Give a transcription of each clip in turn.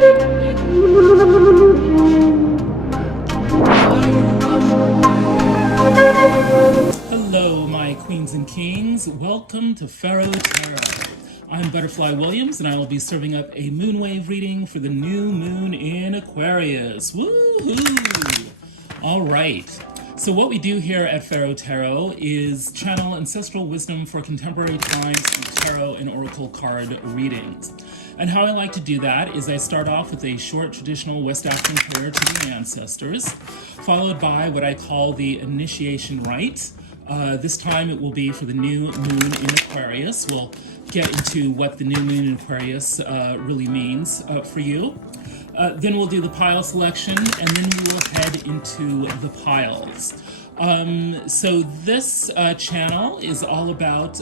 Hello, my queens and kings. Welcome to Pharaoh Tarot. I'm Butterfly Williams, and I will be serving up a moonwave reading for the new moon in Aquarius. Woohoo! All right. So what we do here at Pharaoh Tarot is channel ancestral wisdom for contemporary times through tarot and oracle card readings. And how I like to do that is I start off with a short traditional West African prayer to the ancestors, followed by what I call the initiation rite. This time it will be for the new moon in Aquarius. We'll get into what the new moon in Aquarius really means for you. Then we'll do the pile selection, and then we will head into the piles. So this channel is all about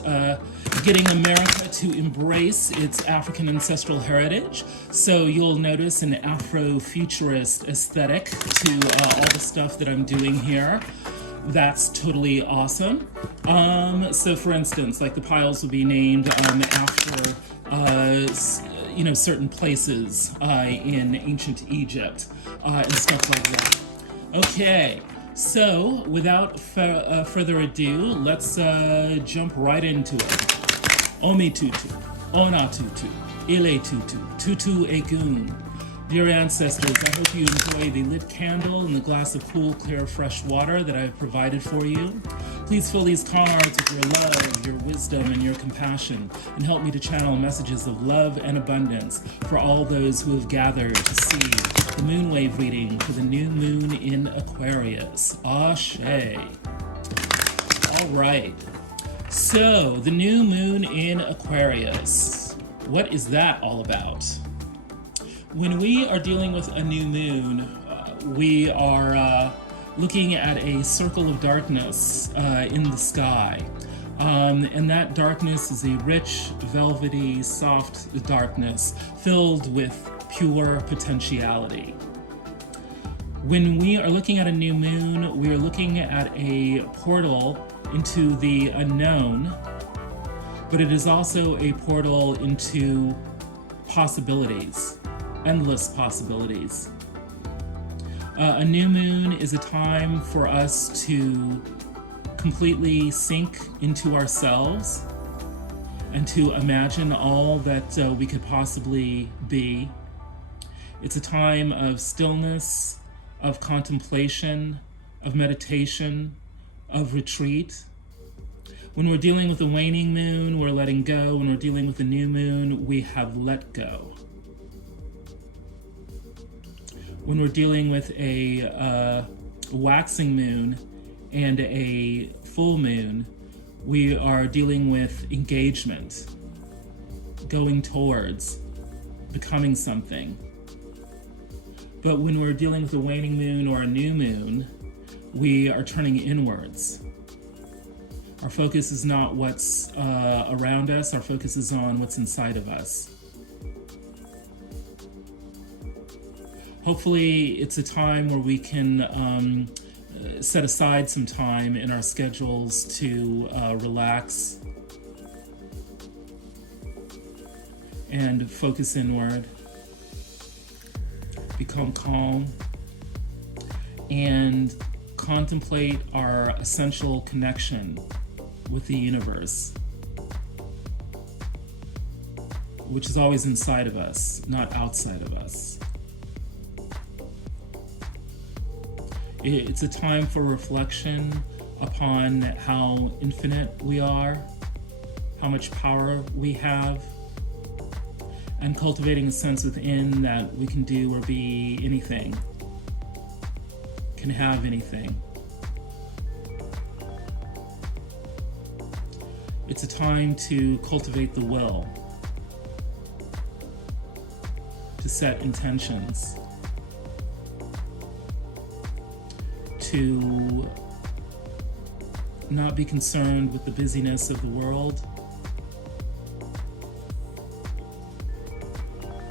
getting America to embrace its African ancestral heritage. So you'll notice an Afrofuturist aesthetic to all the stuff that I'm doing here. That's totally awesome. So for instance, like the piles will be named after certain places in ancient Egypt and stuff like that. Okay, so without further ado, let's jump right into it. Omi tutu, ona tutu, ile tutu, tutu egun. Dear ancestors, I hope you enjoy the lit candle and the glass of cool, clear, fresh water that I have provided for you. Please fill these cards with your love, your wisdom, and your compassion, and help me to channel messages of love and abundance for all those who have gathered to see the moonwave reading for the new moon in Aquarius. Ashe. All right. So, the new moon in Aquarius. What is that all about? When we are dealing with a new moon, we are looking at a circle of darkness in the sky. And that darkness is a rich, velvety, soft darkness filled with pure potentiality. When we are looking at a new moon, we are looking at a portal into the unknown, but it is also a portal into possibilities. Endless possibilities. A new moon is a time for us to completely sink into ourselves and to imagine all that we could possibly be. It's a time of stillness, of contemplation, of meditation, of retreat. When we're dealing with a waning moon, we're letting go. When we're dealing with a new moon, we have let go. When we're dealing with a waxing moon and a full moon, we are dealing with engagement, going towards, becoming something. But when we're dealing with a waning moon or a new moon, we are turning inwards. Our focus is not what's around us, our focus is on what's inside of us. Hopefully it's a time where we can set aside some time in our schedules to relax and focus inward, become calm, and contemplate our essential connection with the universe, which is always inside of us, not outside of us. It's a time for reflection upon how infinite we are, how much power we have, and cultivating a sense within that we can do or be anything, can have anything. It's a time to cultivate the will, to set intentions, to not be concerned with the busyness of the world,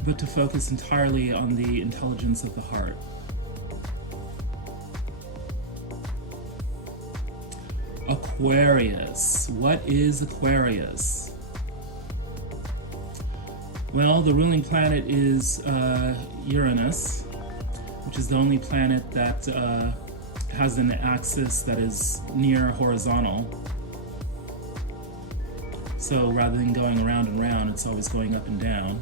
but to focus entirely on the intelligence of the heart. Aquarius. What is Aquarius? Well, the ruling planet is Uranus, which is the only planet that has an axis that is near horizontal. So rather than going around and round, it's always going up and down.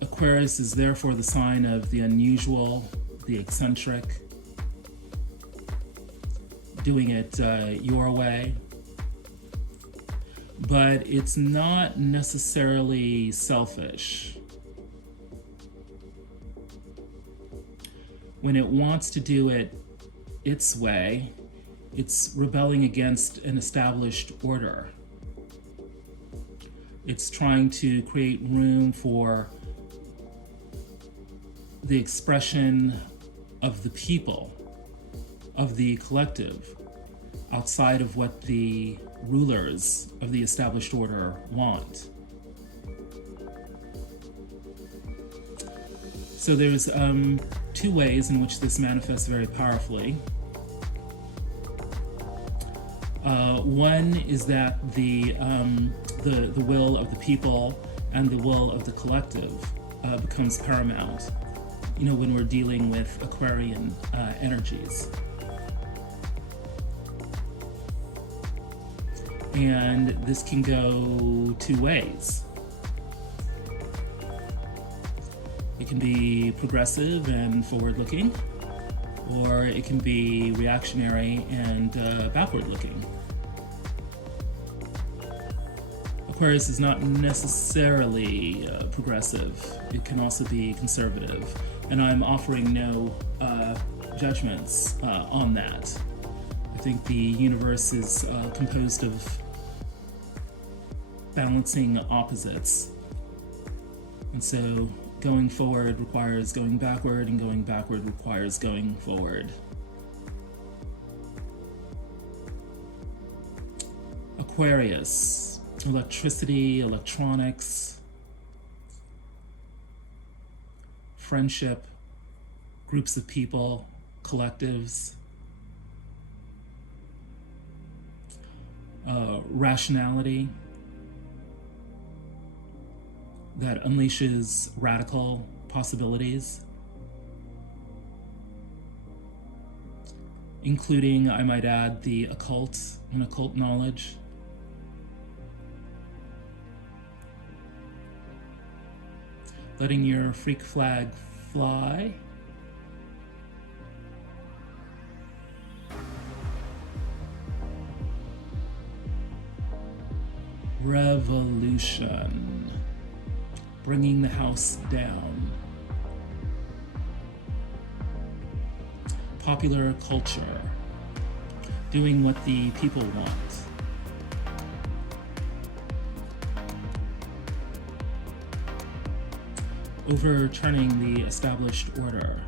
Aquarius is therefore the sign of the unusual, the eccentric, doing it your way. But it's not necessarily selfish. When it wants to do it its way, it's rebelling against an established order. It's trying to create room for the expression of the people, of the collective, outside of what the rulers of the established order want. So there's two ways in which this manifests very powerfully. One is that the will of the people and the will of the collective becomes paramount, when we're dealing with Aquarian energies. And this can go two ways. It can be progressive and forward-looking, or it can be reactionary and backward-looking. Aquarius is not necessarily progressive. It can also be conservative, and I'm offering no judgments on that. I think the universe is composed of balancing opposites, and so going forward requires going backward, and going backward requires going forward. Aquarius, electricity, electronics, friendship, groups of people, collectives, rationality that unleashes radical possibilities, including, I might add, the occult and occult knowledge. Letting your freak flag fly. Revolution. Bringing the house down. Popular culture. Doing what the people want. Overturning the established order.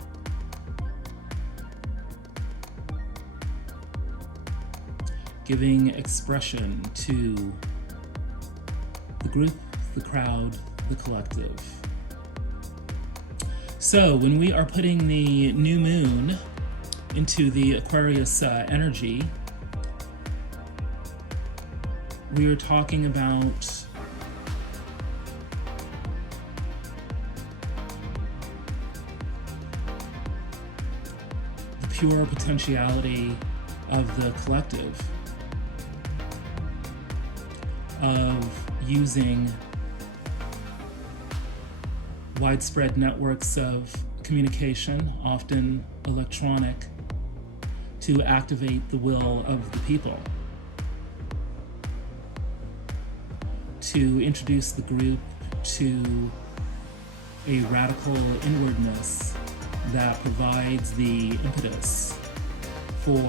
Giving expression to the group, the crowd, the collective. So when we are putting the new moon into the Aquarius energy, we are talking about the pure potentiality of the collective, of using widespread networks of communication, often electronic, to activate the will of the people, to introduce the group to a radical inwardness that provides the impetus for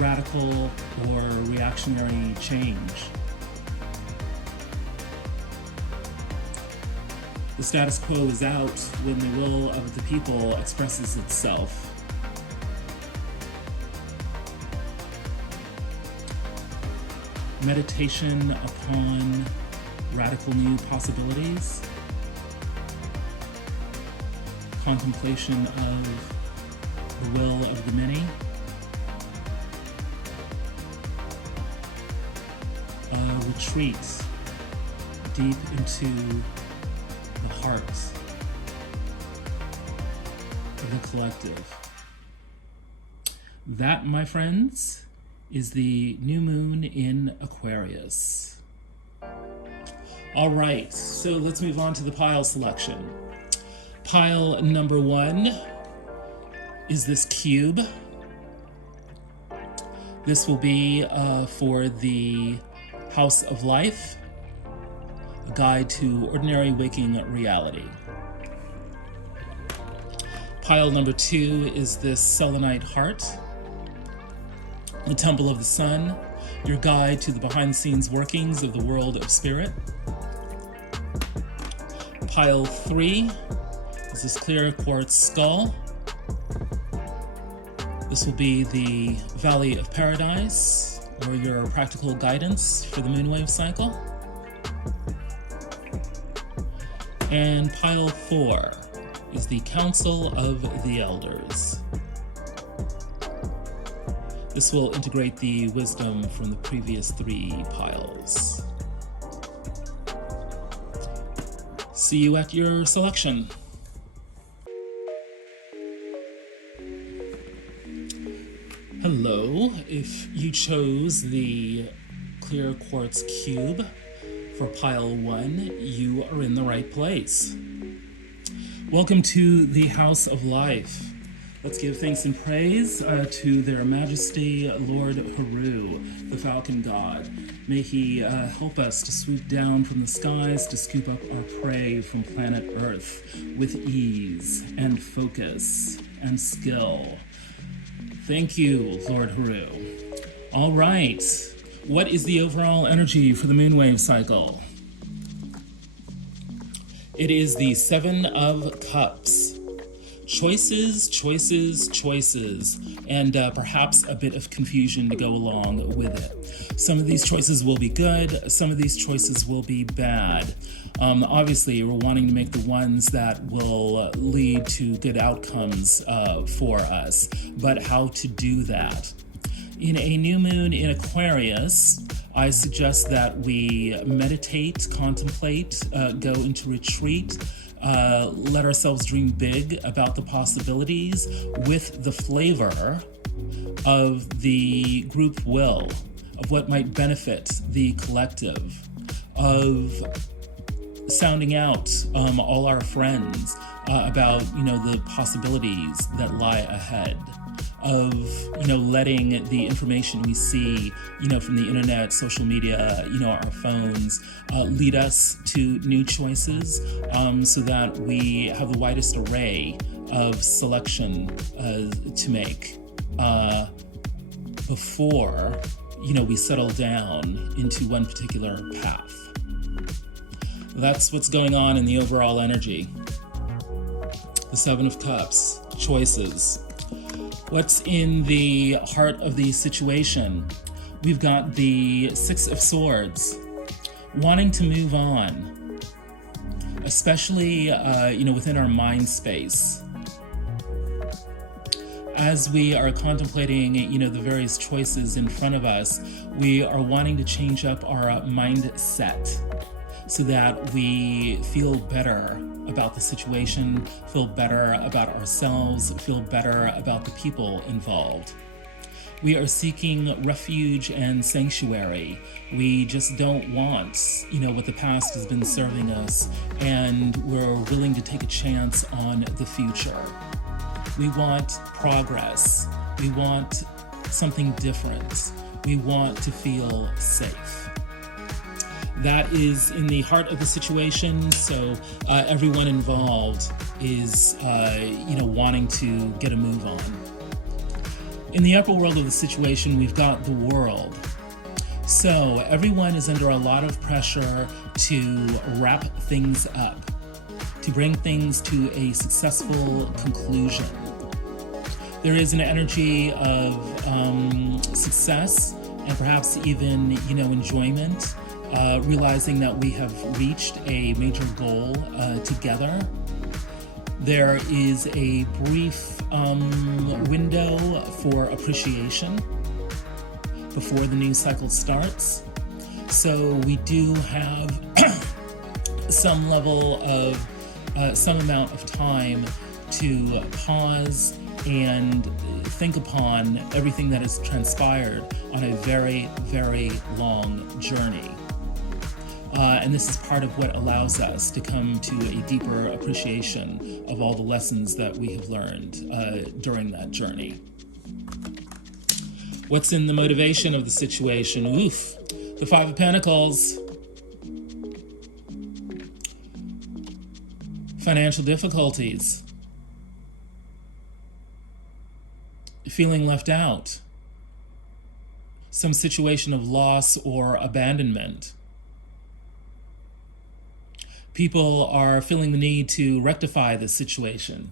radical or reactionary change. The status quo is out when the will of the people expresses itself. Meditation upon radical new possibilities. Contemplation of the will of the many. retreat deep into the heart of the collective. That, my friends, is the new moon in Aquarius. All right, so let's move on to the pile selection. Pile number 1 is this cube. This will be for the House of Life, a guide to ordinary waking reality. Pile number 2 is this selenite heart, the Temple of the Sun, your guide to the behind-the-scenes workings of the world of spirit. Pile 3 is this clear quartz skull. This will be the Valley of Paradise, or your practical guidance for the moonwave cycle. And pile 4 is the Council of the Elders. This will integrate the wisdom from the previous 3 piles. See you at your selection. Hello, if you chose the clear quartz cube for pile 1, you are in the right place. Welcome to the House of Life. Let's give thanks and praise to their Majesty Lord Hmmm, the Falcon God. May he help us to swoop down from the skies to scoop up our prey from planet Earth with ease and focus and skill. Thank you, Lord Hmmm. All right, what is the overall energy for the moonwave cycle? It is the 7 of Cups. Choices, choices, choices, and perhaps a bit of confusion to go along with it. Some of these choices will be good, some of these choices will be bad. Obviously, we're wanting to make the ones that will lead to good outcomes for us, but how to do that? In a new moon in Aquarius, I suggest that we meditate, contemplate, go into retreat, let ourselves dream big about the possibilities with the flavor of the group will, of what might benefit the collective, of sounding out all our friends about, the possibilities that lie ahead, of, letting the information we see, from the internet, social media, our phones, lead us to new choices, so that we have the widest array of selection to make before, we settle down into one particular path. That's what's going on in the overall energy. The 7 of Cups, choices. What's in the heart of the situation? We've got the 6 of Swords, wanting to move on, especially, within our mind space. As we are contemplating, the various choices in front of us, we are wanting to change up our mindset so that we feel better about the situation, feel better about ourselves, feel better about the people involved. We are seeking refuge and sanctuary. We just don't want, what the past has been serving us, and we're willing to take a chance on the future. We want progress. We want something different. We want to feel safe. That is in the heart of the situation, so everyone involved is, wanting to get a move on. In the upper world of the situation, we've got the World. So everyone is under a lot of pressure to wrap things up, to bring things to a successful conclusion. There is an energy of success and perhaps even, enjoyment. Realizing that we have reached a major goal together. There is a brief window for appreciation before the new cycle starts. So we do have some level of, some amount of time to pause and think upon everything that has transpired on a very, very long journey. And this is part of what allows us to come to a deeper appreciation of all the lessons that we have learned during that journey. What's in the motivation of the situation? Oof, the Five of Pentacles. Financial difficulties. Feeling left out. Some situation of loss or abandonment. People are feeling the need to rectify this situation.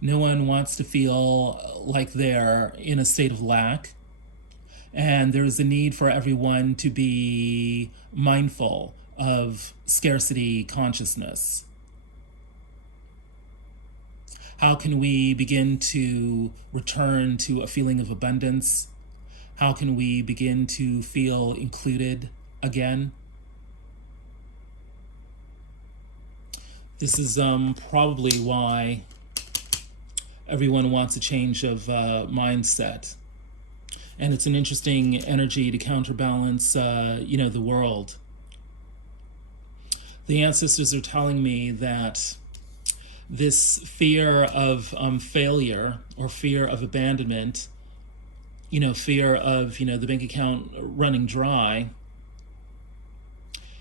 No one wants to feel like they're in a state of lack. And there is a need for everyone to be mindful of scarcity consciousness. How can we begin to return to a feeling of abundance? How can we begin to feel included again? This is probably why everyone wants a change of mindset. And it's an interesting energy to counterbalance, the world. The ancestors are telling me that this fear of failure or fear of abandonment, fear of, the bank account running dry,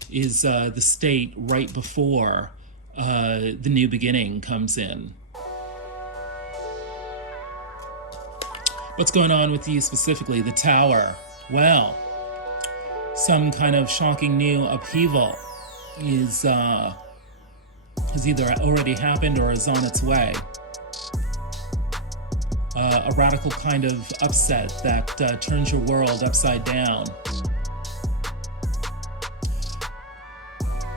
is the state right before the new beginning comes in. What's going on with you specifically? The Tower. Well, some kind of shocking new upheaval is has either already happened or is on its way. A radical kind of upset that turns your world upside down.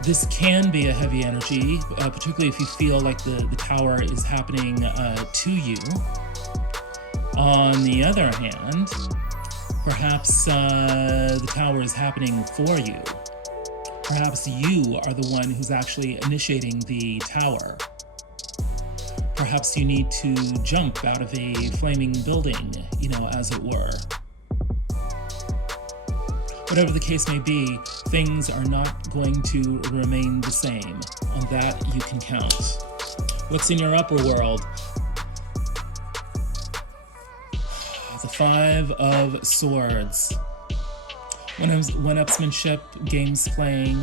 This can be a heavy energy, particularly if you feel like the Tower is happening to you. On the other hand, perhaps the Tower is happening for you. Perhaps you are the one who's actually initiating the Tower. Perhaps you need to jump out of a flaming building, as it were. Whatever the case may be, things are not going to remain the same. On that, you can count. What's in your upper world? The Five of Swords. One-upsmanship, games playing,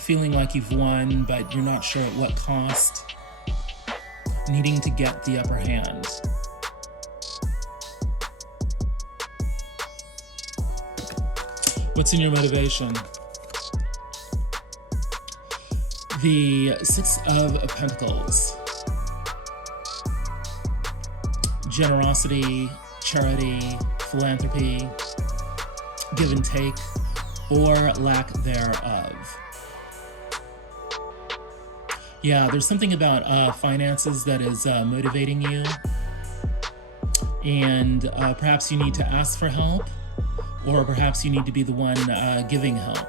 feeling like you've won, but you're not sure at what cost, needing to get the upper hand. What's in your motivation? The Six of Pentacles. Generosity, charity, philanthropy, give and take, or lack thereof. Yeah, there's something about finances that is motivating you, and perhaps you need to ask for help, or perhaps you need to be the one giving help.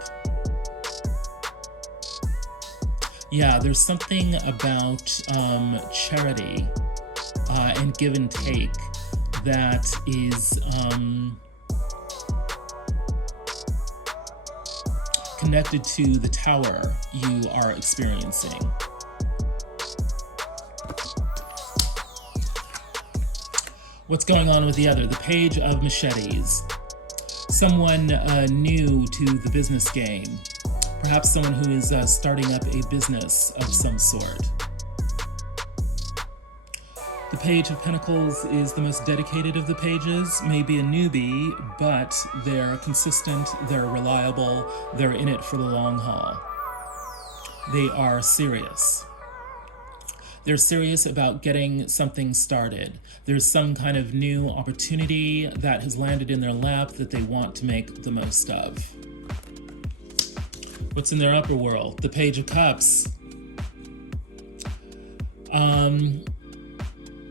Yeah, there's something about charity and give and take that is connected to the Tower you are experiencing. What's going on with the other? The Page of Machetes. Someone new to the business game. Perhaps someone who is starting up a business of some sort. The Page of Pentacles is the most dedicated of the pages, maybe a newbie, but they're consistent, they're reliable, they're in it for the long haul. They are serious. They're serious about getting something started. There's some kind of new opportunity that has landed in their lap that they want to make the most of. What's in their upper world? The Page of Cups.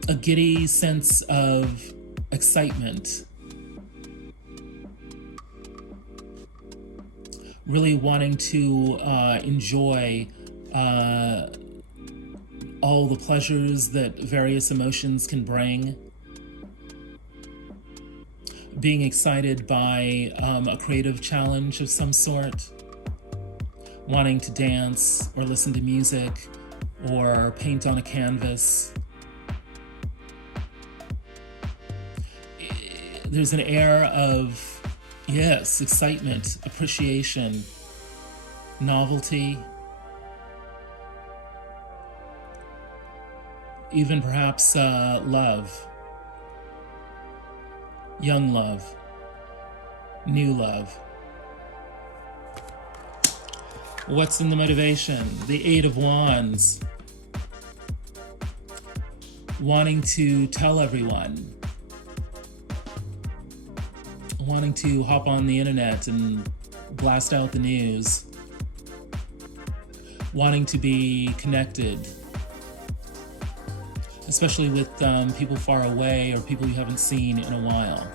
A giddy sense of excitement, really wanting to enjoy all the pleasures that various emotions can bring. Being excited by a creative challenge of some sort. Wanting to dance or listen to music or paint on a canvas. There's an air of, yes, excitement, appreciation, novelty, even perhaps love, young love, new love. What's in the motivation? The Eight of Wands. Wanting to tell everyone. Wanting to hop on the internet and blast out the news. Wanting to be connected. Especially with people far away or people you haven't seen in a while.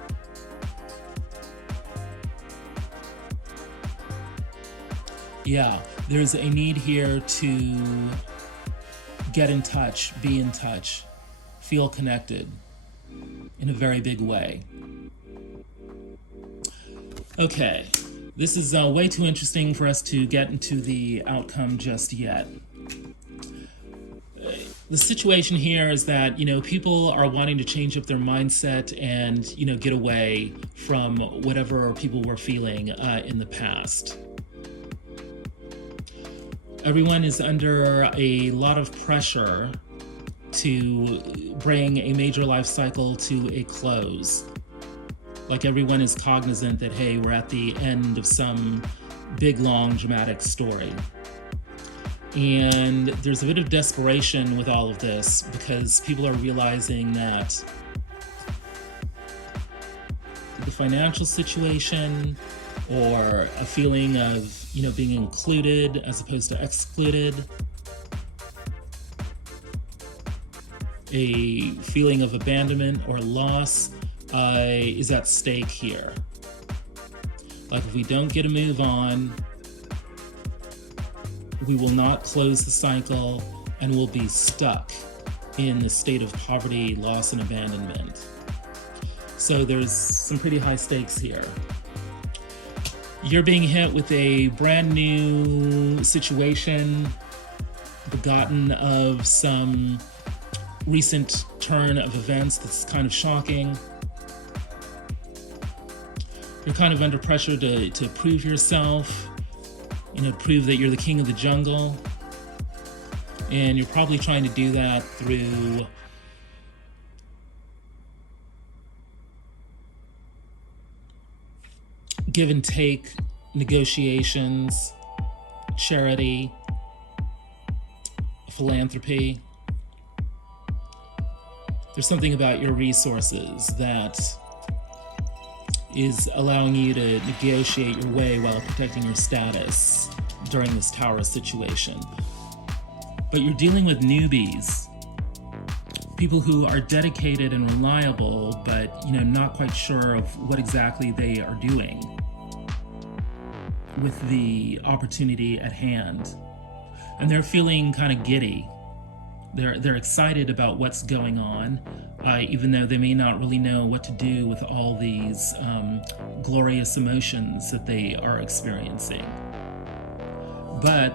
Yeah, there's a need here to get in touch, be in touch, feel connected in a very big way. Okay, this is way too interesting for us to get into the outcome just yet. The situation here is that, people are wanting to change up their mindset and, get away from whatever people were feeling in the past. Everyone is under a lot of pressure to bring a major life cycle to a close. Like everyone is cognizant that, hey, we're at the end of some big, long, dramatic story. And there's a bit of desperation with all of this because people are realizing that the financial situation or a feeling of, being included as opposed to excluded, a feeling of abandonment or loss is at stake here. Like if we don't get a move on, we will not close the cycle and we'll be stuck in the state of poverty, loss, and abandonment. So there's some pretty high stakes here. You're being hit with a brand new situation, begotten of some recent turn of events that's kind of shocking. You're kind of under pressure to prove yourself, prove that you're the king of the jungle. And you're probably trying to do that through give and take, negotiations, charity, philanthropy. There's something about your resources that is allowing you to negotiate your way while protecting your status during this tower situation. But you're dealing with newbies, people who are dedicated and reliable, but not quite sure of what exactly they are doing with the opportunity at hand. And they're feeling kind of giddy. They're excited about what's going on, even though they may not really know what to do with all these glorious emotions that they are experiencing. But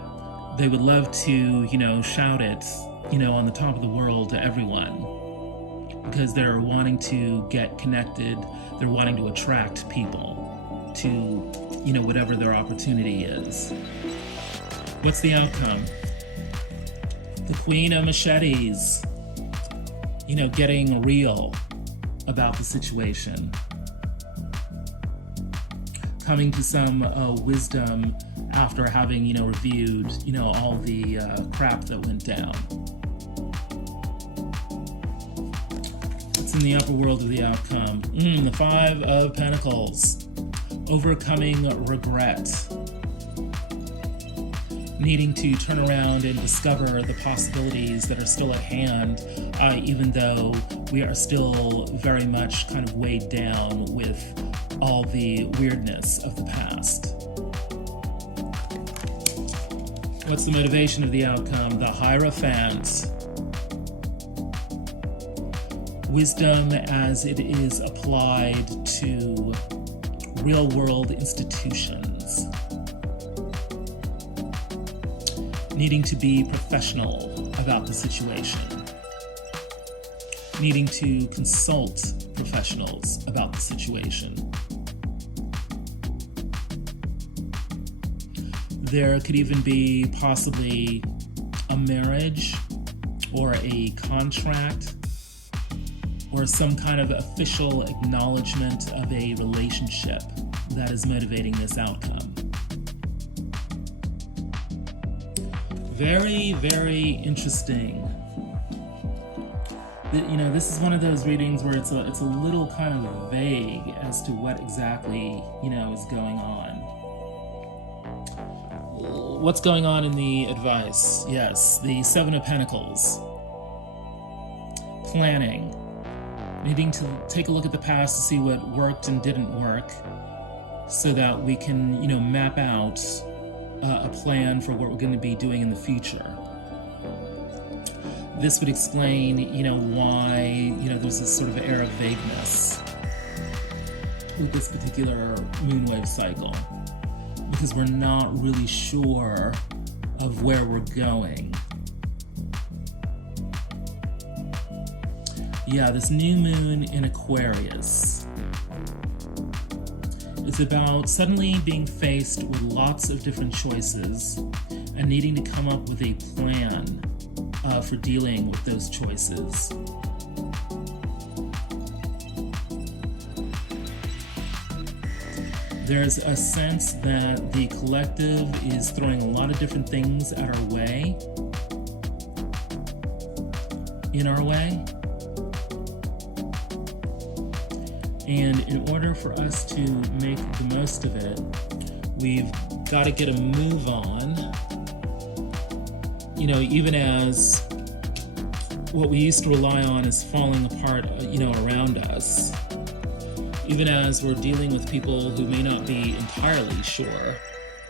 they would love to, shout it, on the top of the world to everyone, because they're wanting to get connected. They're wanting to attract people to, whatever their opportunity is. What's the outcome? The Queen of Machetes, getting real about the situation. Coming to some wisdom after having, reviewed, all the crap that went down. What's in the upper world of the outcome? The Five of Pentacles. Overcoming regret. Needing to turn around and discover the possibilities that are still at hand, even though we are still very much kind of weighed down with all the weirdness of the past. What's the motivation of the outcome? The Hierophant. Wisdom as it is applied to real-world institutions. Needing to be professional about the situation. Needing to consult professionals about the situation. There could even be possibly a marriage or a contract or some kind of official acknowledgement of a relationship that is motivating this outcome. Very, very interesting. This is one of those readings where it's a little kind of vague as to what exactly, is going on. What's going on in the advice? Yes, the Seven of Pentacles. Planning. Needing to take a look at the past to see what worked and didn't work so that we can, map out a plan for what we're going to be doing in the future. This would explain, why, there's this sort of air of vagueness with this particular moonwave cycle, because we're not really sure of where we're going. Yeah, this new moon in Aquarius. It's about suddenly being faced with lots of different choices and needing to come up with a plan for dealing with those choices. There's a sense that the collective is throwing a lot of different things at our way, in our way. And in order for us to make the most of it, we've got to get a move on, even as what we used to rely on is falling apart, around us. Even as we're dealing with people who may not be entirely sure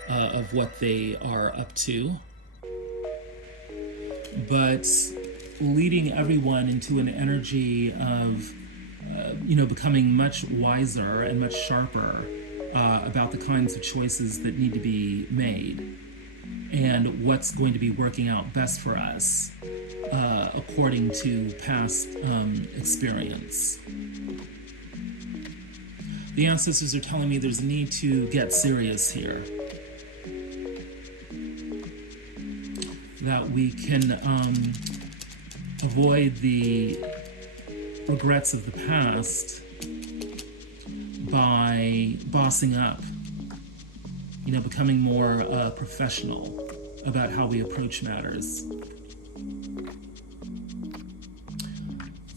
of what they are up to, but leading everyone into an energy of becoming much wiser and much sharper about the kinds of choices that need to be made and what's going to be working out best for us according to past experience. The ancestors are telling me there's a need to get serious here. That we can avoid the regrets of the past by bossing up, becoming more professional about how we approach matters.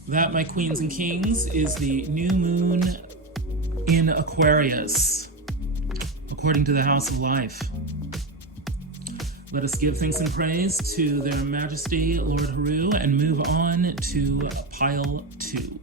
That, my queens and kings, is the new moon in Aquarius, according to the House of Life. Let us give thanks and praise to their Majesty, Lord Haru, and move on to pile 2.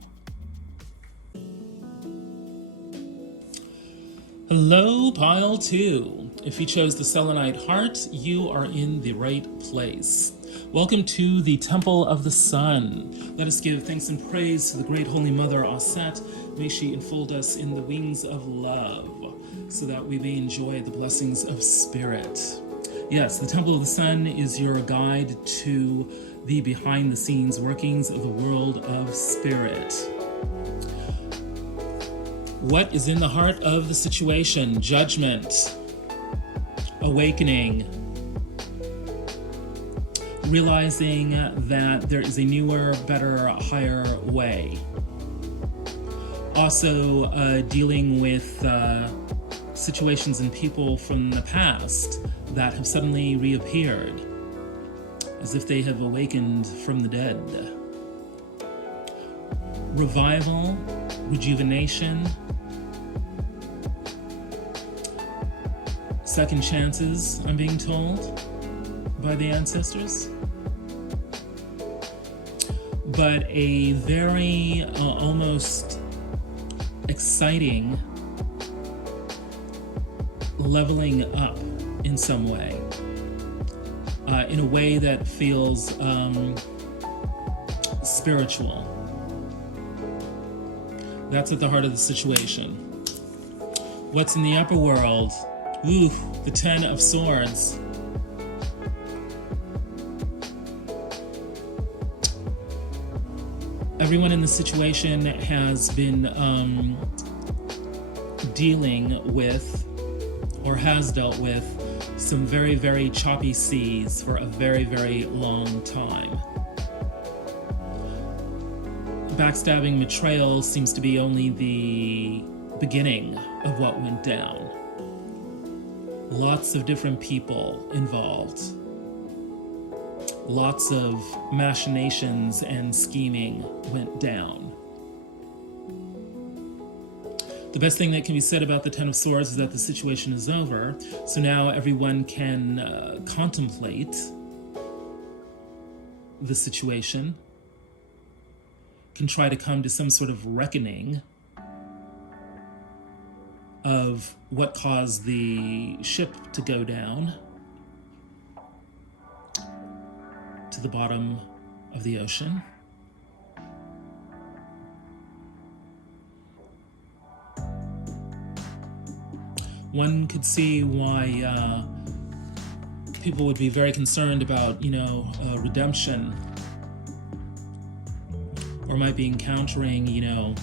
Hello, pile 2. If you chose the Selenite Heart, you are in the right place. Welcome to the Temple of the Sun. Let us give thanks and praise to the Great Holy Mother, Aset. May she enfold us in the wings of love, so that we may enjoy the blessings of spirit. Yes, the Temple of the Sun is your guide to the behind-the-scenes workings of the world of spirit. What is in the heart of the situation? Judgment, awakening, realizing that there is a newer, better, higher way. Also dealing with situations and people from the past that have suddenly reappeared, as if they have awakened from the dead. Revival, rejuvenation, second chances, I'm being told by the ancestors. But a very almost exciting leveling up in some way. in a way that feels spiritual. That's at the heart of the situation. What's in the upper world? Ooh, the Ten of Swords. Everyone in the situation has been dealing with, or has dealt with, some very, very choppy seas for a very, very long time. Backstabbing, betrayal seems to be only the beginning of what went down. Lots of different people involved. Lots of machinations and scheming went down. The best thing that can be said about the Ten of Swords is that the situation is over, so now everyone can contemplate the situation, can try to come to some sort of reckoning of what caused the ship to go down to the bottom of the ocean. One could see why people would be very concerned about, redemption, or might be encountering,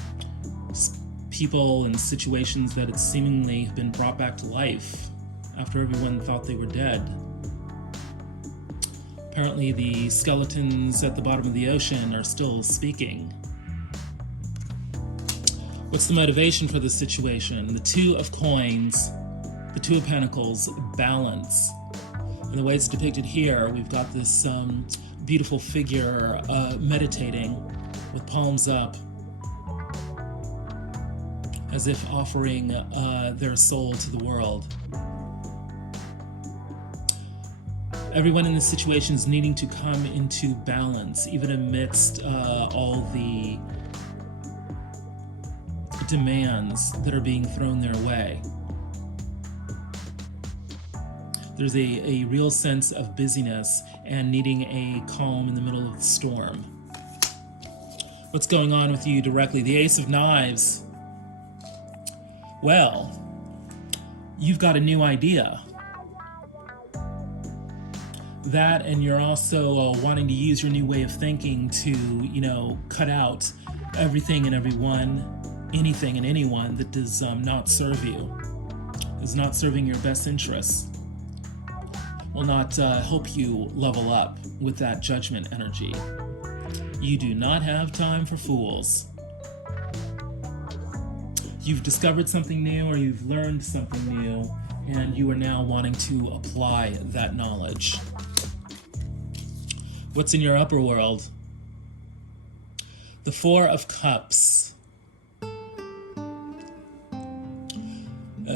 people and situations that had seemingly been brought back to life after everyone thought they were dead. Apparently, the skeletons at the bottom of the ocean are still speaking. What's the motivation for this situation? The Two of Coins, the Two of Pentacles, balance. And the way it's depicted here, we've got this beautiful figure meditating with palms up, as if offering their soul to the world. Everyone in this situation is needing to come into balance, even amidst all the demands that are being thrown their way. There's a real sense of busyness and needing a calm in the middle of the storm. What's going on with you directly? The Ace of Knives. Well, you've got a new idea. That, and you're also wanting to use your new way of thinking to, cut out everything and everyone, anything and anyone that does not serve you, is not serving your best interests, will not help you level up with that judgment energy. You do not have time for fools. You've discovered something new, or you've learned something new, and you are now wanting to apply that knowledge. What's in your upper world? The Four of Cups.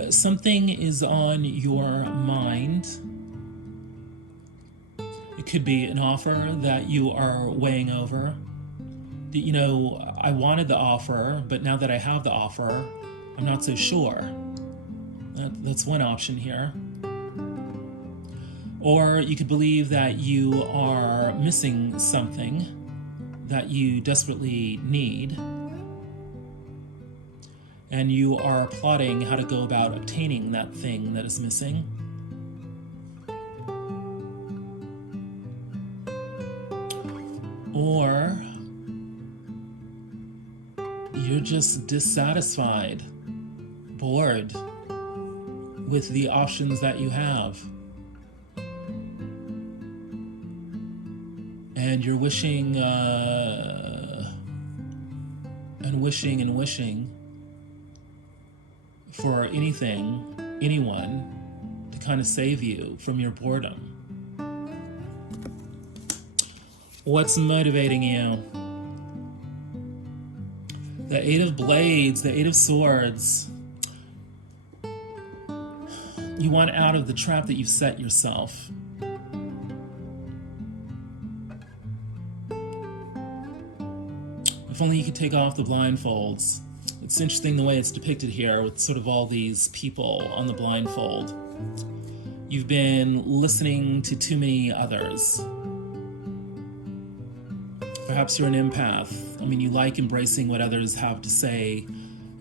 Something is on your mind. It could be an offer that you are weighing over. I wanted the offer, but now that I have the offer, I'm not so sure. That's one option here. Or you could believe that you are missing something that you desperately need, and you are plotting how to go about obtaining that thing that is missing. Or you're just dissatisfied, bored with the options that you have. And you're wishing and wishing for anything, anyone to kind of save you from your boredom. What's motivating you? The Eight of Blades, the Eight of Swords. You want out of the trap that you've set yourself. If only you could take off the blindfolds. It's interesting the way it's depicted here with sort of all these people on the blindfold. You've been listening to too many others. Perhaps you're an empath. I mean, you like embracing what others have to say,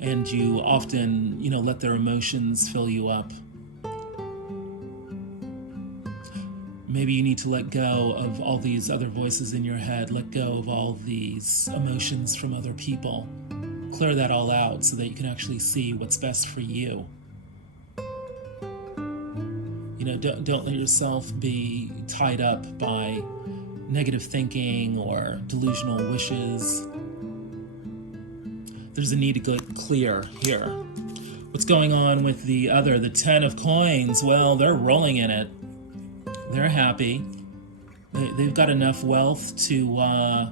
and you often, let their emotions fill you up. Maybe you need to let go of all these other voices in your head, let go of all these emotions from other people. Clear that all out so that you can actually see what's best for you. Don't let yourself be tied up by negative thinking or delusional wishes. There's a need to go clear here. What's going on with the 10 of coins? Well, they're rolling in it. They're happy. They've got enough wealth to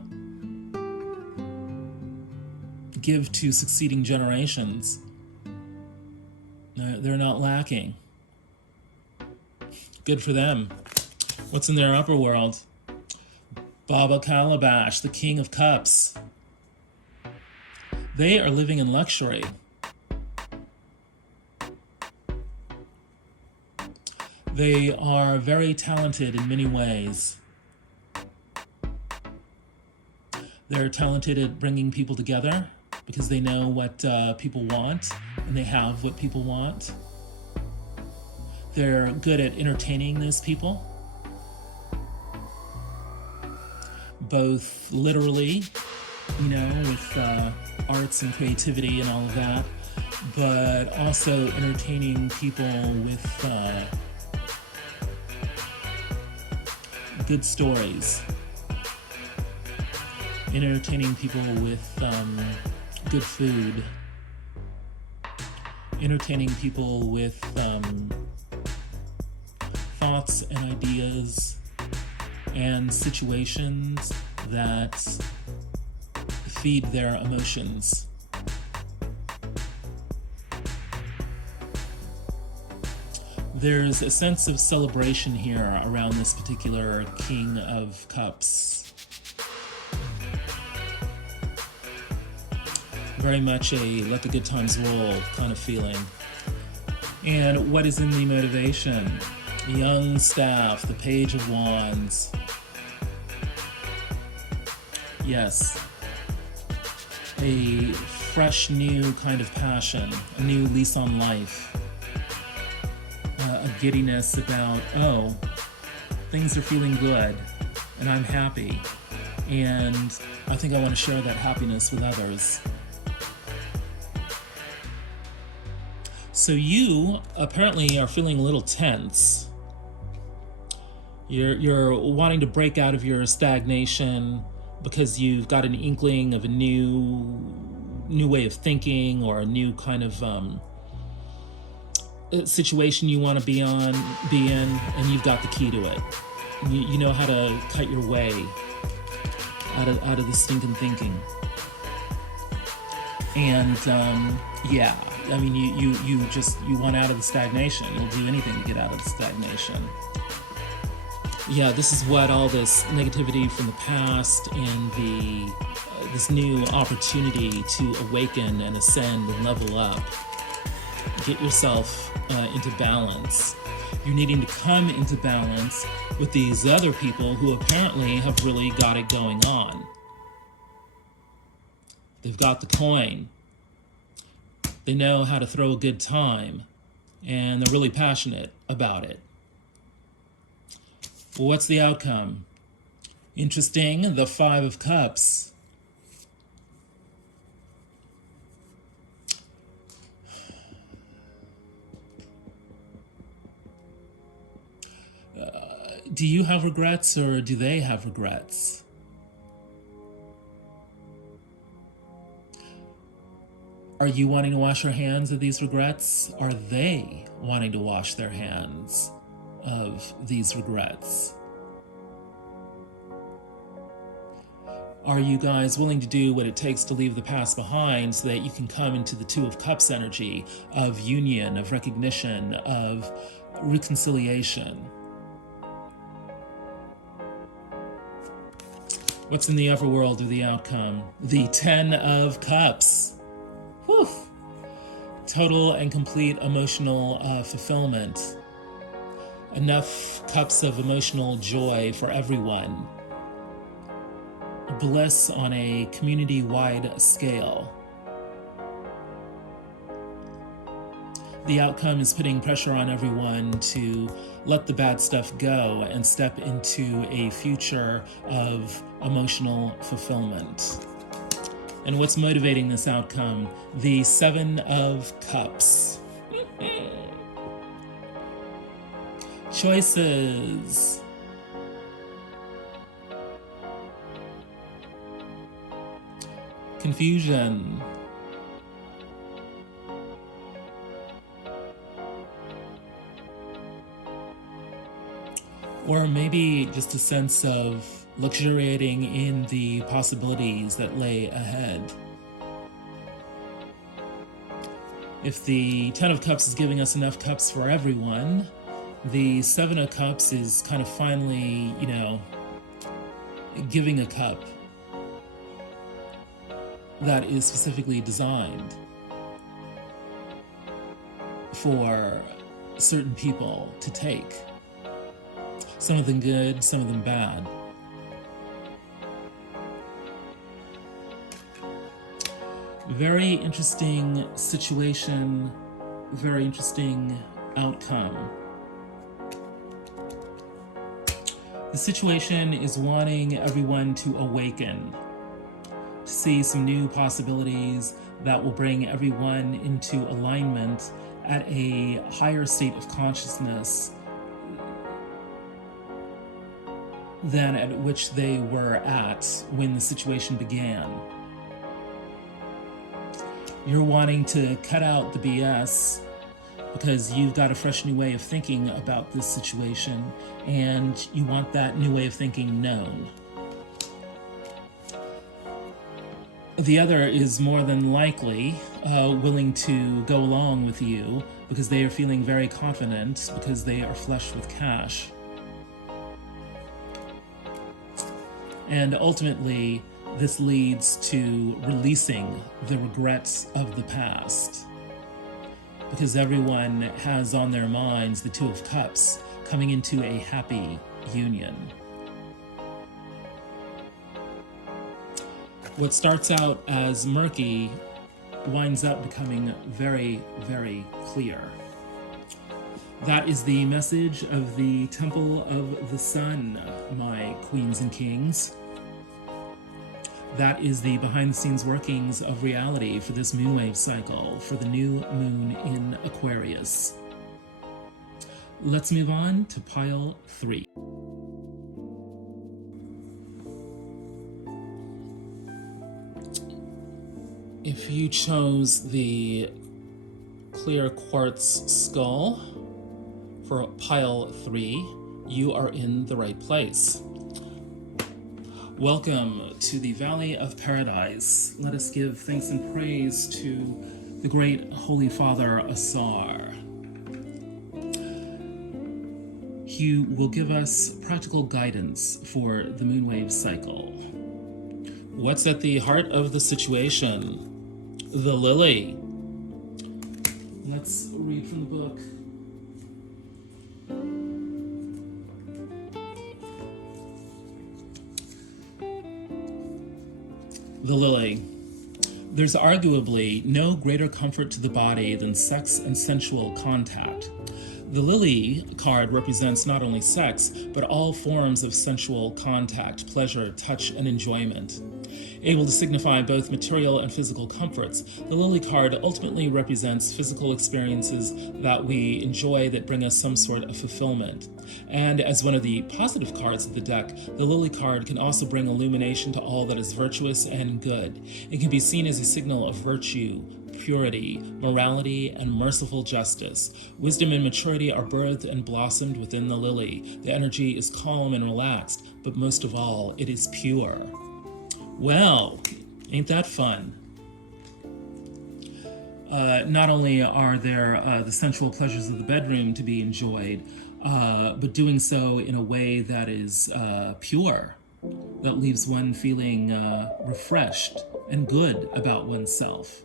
give to succeeding generations. They're not lacking. Good for them. What's in their upper world? Baba Calabash, the King of Cups. They are living in luxury. They are very talented in many ways. They're talented at bringing people together because they know what people want, and they have what people want. They're good at entertaining those people, both literally, with arts and creativity and all of that, but also entertaining people with good stories, entertaining people with good food, entertaining people with thoughts and ideas and situations that feed their emotions. There's a sense of celebration here around this particular King of Cups. Very much a let the good times roll kind of feeling. And what is in the motivation? The young staff, the Page of Wands. Yes. A fresh new kind of passion, a new lease on life. A giddiness about, things are feeling good and I'm happy. And I think I want to share that happiness with others. So you apparently are feeling a little tense. You're wanting to break out of your stagnation because you've got an inkling of a new way of thinking, or a new kind of situation you want to be in, and you've got the key to it. You know how to cut your way out of the stinking thinking. And I mean, you want out of the stagnation. You'll do anything to get out of the stagnation. Yeah, this is what all this negativity from the past and this new opportunity to awaken and ascend and level up. Get yourself into balance. You're needing to come into balance with these other people who apparently have really got it going on. They've got the coin. They know how to throw a good time, and they're really passionate about it. Well, what's the outcome? Interesting, the 5 of Cups. Do you have regrets, or do they have regrets? Are you wanting to wash your hands of these regrets? Are they wanting to wash their hands of these regrets? Are you guys willing to do what it takes to leave the past behind so that you can come into the 2 of Cups energy of union, of recognition, of reconciliation? What's in the upper world of the outcome? The 10 of Cups. Whew. Total and complete emotional fulfillment. enough cups of emotional joy for everyone, bliss on a community-wide scale. The outcome is putting pressure on everyone to let the bad stuff go and step into a future of emotional fulfillment. And what's motivating this outcome? The Seven of Cups. Choices. Confusion. Or maybe just a sense of luxuriating in the possibilities that lay ahead. If the Ten of Cups is giving us enough cups for everyone, the Seven of Cups is kind of finally, giving a cup that is specifically designed for certain people to take. Some of them good, some of them bad. Very interesting situation, very interesting outcome. The situation is wanting everyone to awaken, to see some new possibilities that will bring everyone into alignment at a higher state of consciousness than at which they were at when the situation began. You're wanting to cut out the BS because you've got a fresh new way of thinking about this situation, and you want that new way of thinking known. The other is more than likely willing to go along with you because they are feeling very confident because they are flush with cash. And ultimately, this leads to releasing the regrets of the past, because everyone has on their minds the Two of Cups coming into a happy union. What starts out as murky winds up becoming very, very clear. That is the message of the Temple of the Sun, my queens and kings. That is the behind-the-scenes workings of reality for this moonwave cycle, for the new moon in Aquarius. Let's move on to pile 3. If you chose the clear quartz skull for pile 3, you are in the right place. Welcome to the Valley of Paradise. Let us give thanks and praise to the great Holy Father Asar. He will give us practical guidance for the moonwave cycle. What's at the heart of the situation? The lily. Let's read from the book. The lily. There's arguably no greater comfort to the body than sex and sensual contact. The lily card represents not only sex, but all forms of sensual contact, pleasure, touch, and enjoyment. Able to signify both material and physical comforts, the lily card ultimately represents physical experiences that we enjoy that bring us some sort of fulfillment. And as one of the positive cards of the deck, the lily card can also bring illumination to all that is virtuous and good. It can be seen as a signal of virtue, purity, morality, and merciful justice. Wisdom and maturity are birthed and blossomed within the lily. The energy is calm and relaxed, but most of all, it is pure. Well, ain't that fun? Not only are there the sensual pleasures of the bedroom to be enjoyed, but doing so in a way that is pure, that leaves one feeling refreshed and good about oneself.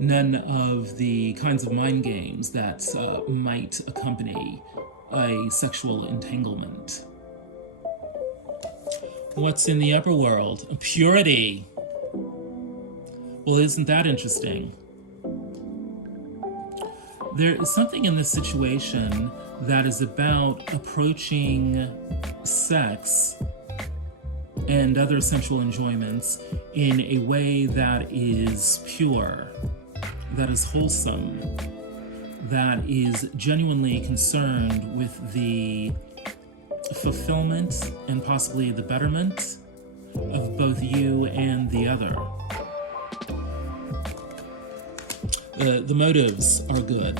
None of the kinds of mind games that might accompany a sexual entanglement. What's in the upper world? Purity. Well, isn't that interesting? There is something in this situation that is about approaching sex and other sensual enjoyments in a way that is pure, that is wholesome, that is genuinely concerned with the fulfillment and possibly the betterment of both you and the other. The motives are good.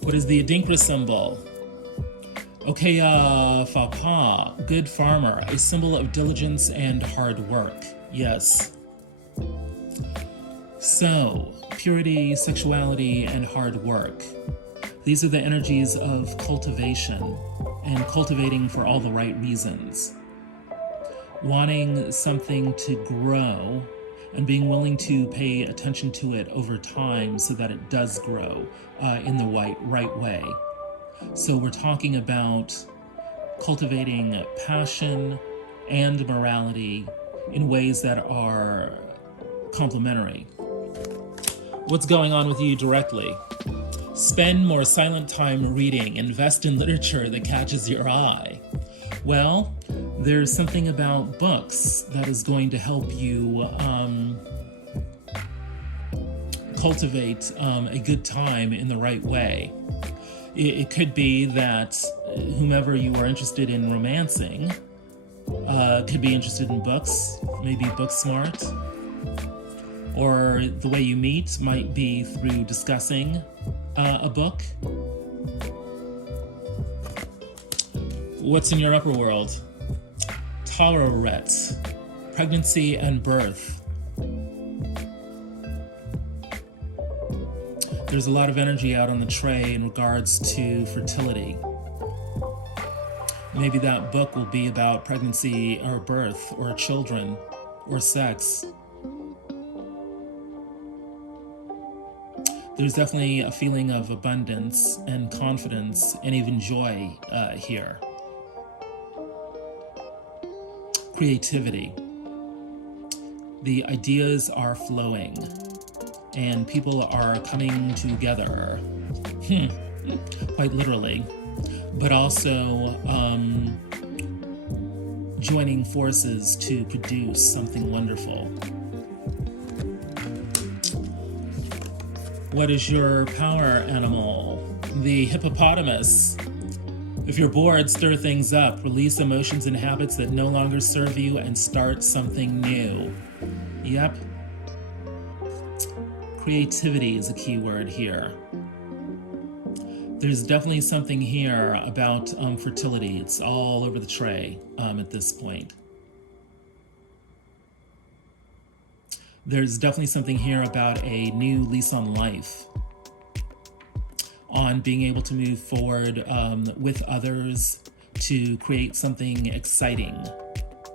What is the Adinkra symbol? Okeya Fapa, good farmer, a symbol of diligence and hard work. Yes. So, purity, sexuality, and hard work. These are the energies of cultivation, and cultivating for all the right reasons. Wanting something to grow and being willing to pay attention to it over time so that it does grow in the right way. So we're talking about cultivating passion and morality in ways that are complementary. What's going on with you directly? Spend more silent time reading. Invest in literature that catches your eye. Well, there's something about books that is going to help you cultivate a good time in the right way. It could be that whomever you are interested in romancing could be interested in books, maybe book smart, or the way you meet might be through discussing a book. What's in your upper world? Tararet, pregnancy and birth. There's a lot of energy out on the tray in regards to fertility. Maybe that book will be about pregnancy or birth or children or sex. There's definitely a feeling of abundance and confidence and even joy here. Creativity. The ideas are flowing and people are coming together, quite literally, but also joining forces to produce something wonderful. What is your power animal? The hippopotamus. If you're bored, stir things up, release emotions and habits that no longer serve you, and start something new. Yep. Creativity is a key word here. There's definitely something here about fertility. It's all over the tray at this point. There's definitely something here about a new lease on life, on being able to move forward with others to create something exciting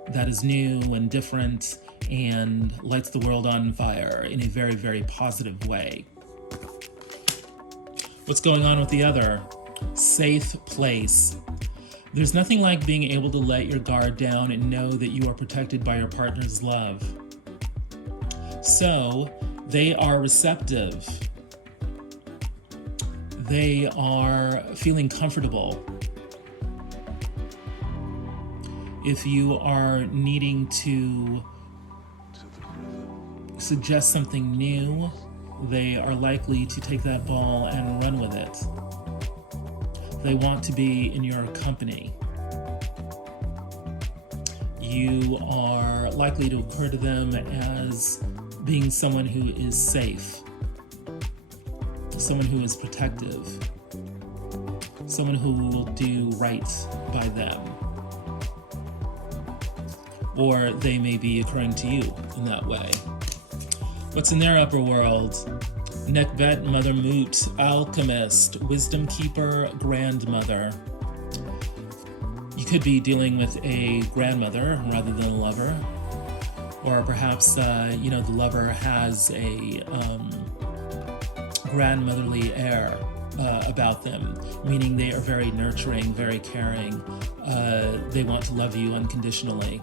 that is new and different and lights the world on fire in a very, very positive way. What's going on with the other? Safe place. There's nothing like being able to let your guard down and know that you are protected by your partner's love. So they are receptive. They are feeling comfortable. If you are needing to suggest something new, they are likely to take that ball and run with it. They want to be in your company. You are likely to occur to them as being someone who is safe, someone who is protective, someone who will do right by them. Or they may be occurring to you in that way. What's in their upper world? Nekbet, Mother Moot, Alchemist, Wisdom Keeper, Grandmother. You could be dealing with a grandmother rather than a lover. Or perhaps, the lover has a grandmotherly air about them, meaning they are very nurturing, very caring. They want to love you unconditionally.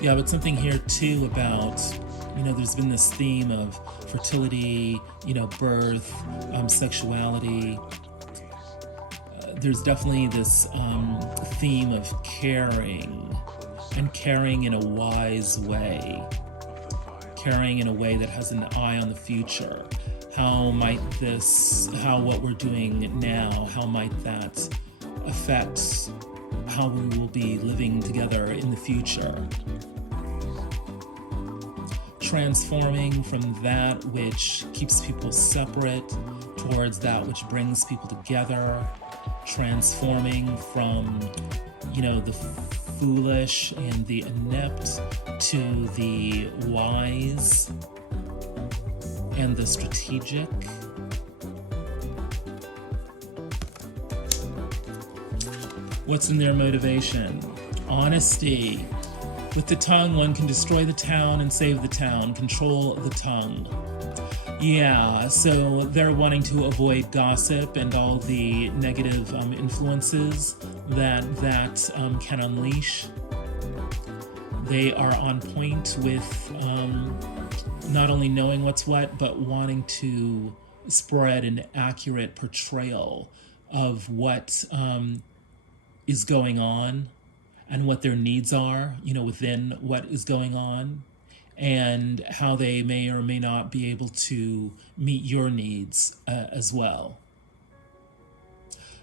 Yeah, but something here too about, there's been this theme of fertility, birth, sexuality. There's definitely this theme of caring, and caring in a wise way. Caring in a way that has an eye on the future. How what we're doing now, how might that affect how we will be living together in the future? Transforming from that which keeps people separate towards that which brings people together. Transforming from, the foolish and the inept to the wise and the strategic. What's in their motivation? Honesty. With the tongue, one can destroy the town and save the town. Control the tongue. Yeah, so they're wanting to avoid gossip and all the negative influences that can unleash. They are on point with not only knowing what's what, but wanting to spread an accurate portrayal of what is going on and what their needs are, within what is going on, and how they may or may not be able to meet your needs as well.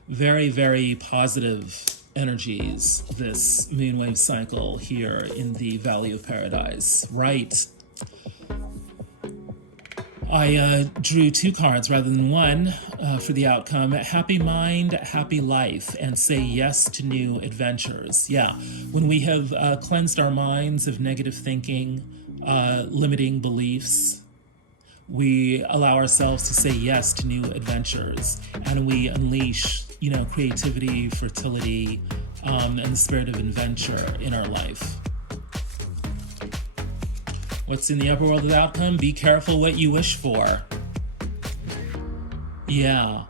Very, very positive energies, this moonwave cycle here in the Valley of Paradise. Right. I drew 2 cards rather than 1 for the outcome. Happy mind, happy life, and say yes to new adventures. Yeah, when we have cleansed our minds of negative thinking, limiting beliefs, we allow ourselves to say yes to new adventures, and we unleash, creativity, fertility, and the spirit of adventure in our life. What's in the upper world of the outcome? Be careful what you wish for. Yeah,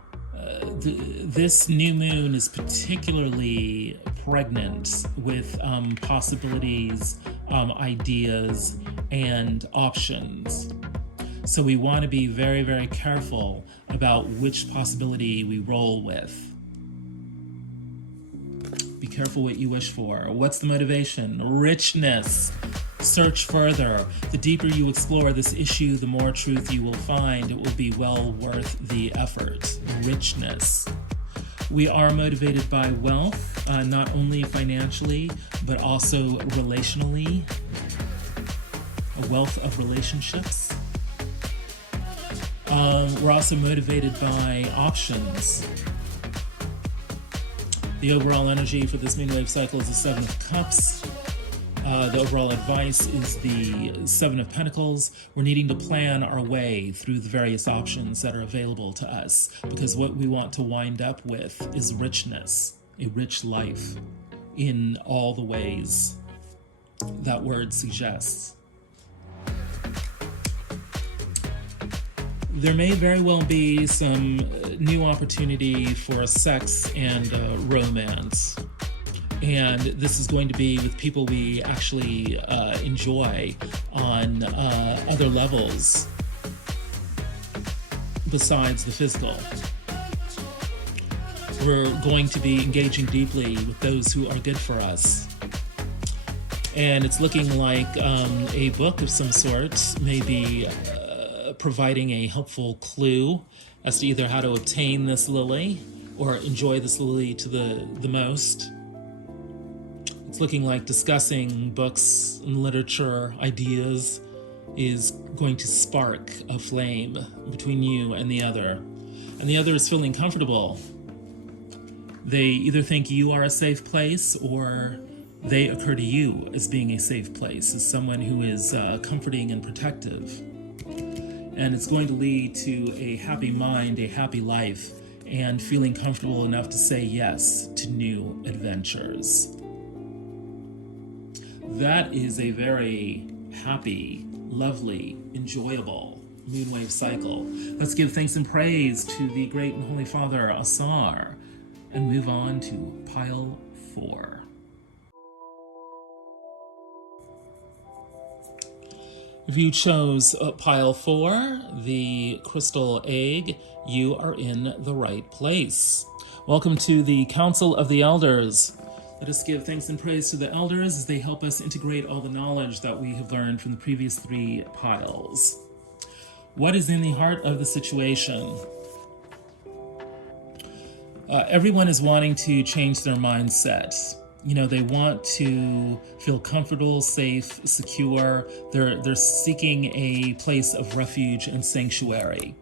this new moon is particularly pregnant with possibilities, ideas, and options. So we want to be very, very careful about which possibility we roll with. Be careful what you wish for. What's the motivation? Richness. Search further. The deeper you explore this issue, the more truth you will find. It will be well worth the effort. Richness. We are motivated by wealth, not only financially, but also relationally. A wealth of relationships. We're also motivated by options. The overall energy for this moonwave cycle is the 7 of Cups. The overall advice is the 7 of Pentacles. We're needing to plan our way through the various options that are available to us, because what we want to wind up with is richness, a rich life in all the ways that word suggests. There may very well be some new opportunity for sex and romance. And this is going to be with people we actually enjoy on other levels besides the physical. We're going to be engaging deeply with those who are good for us. And it's looking like a book of some sort may be providing a helpful clue as to either how to obtain this lily or enjoy this lily to the most. It's looking like discussing books and literature ideas is going to spark a flame between you and the other. And the other is feeling comfortable. They either think you are a safe place, or they occur to you as being a safe place, as someone who is comforting and protective. And it's going to lead to a happy mind, a happy life, and feeling comfortable enough to say yes to new adventures. That is a very happy, lovely, enjoyable moonwave cycle. Let's give thanks and praise to the great and holy Father, Asar, and move on to pile 4. If you chose pile 4, the crystal egg, you are in the right place. Welcome to the Council of the Elders. Let us give thanks and praise to the elders as they help us integrate all the knowledge that we have learned from the previous 3 piles. What is in the heart of the situation? Everyone is wanting to change their mindset. They want to feel comfortable, safe, secure. They're seeking a place of refuge and sanctuary.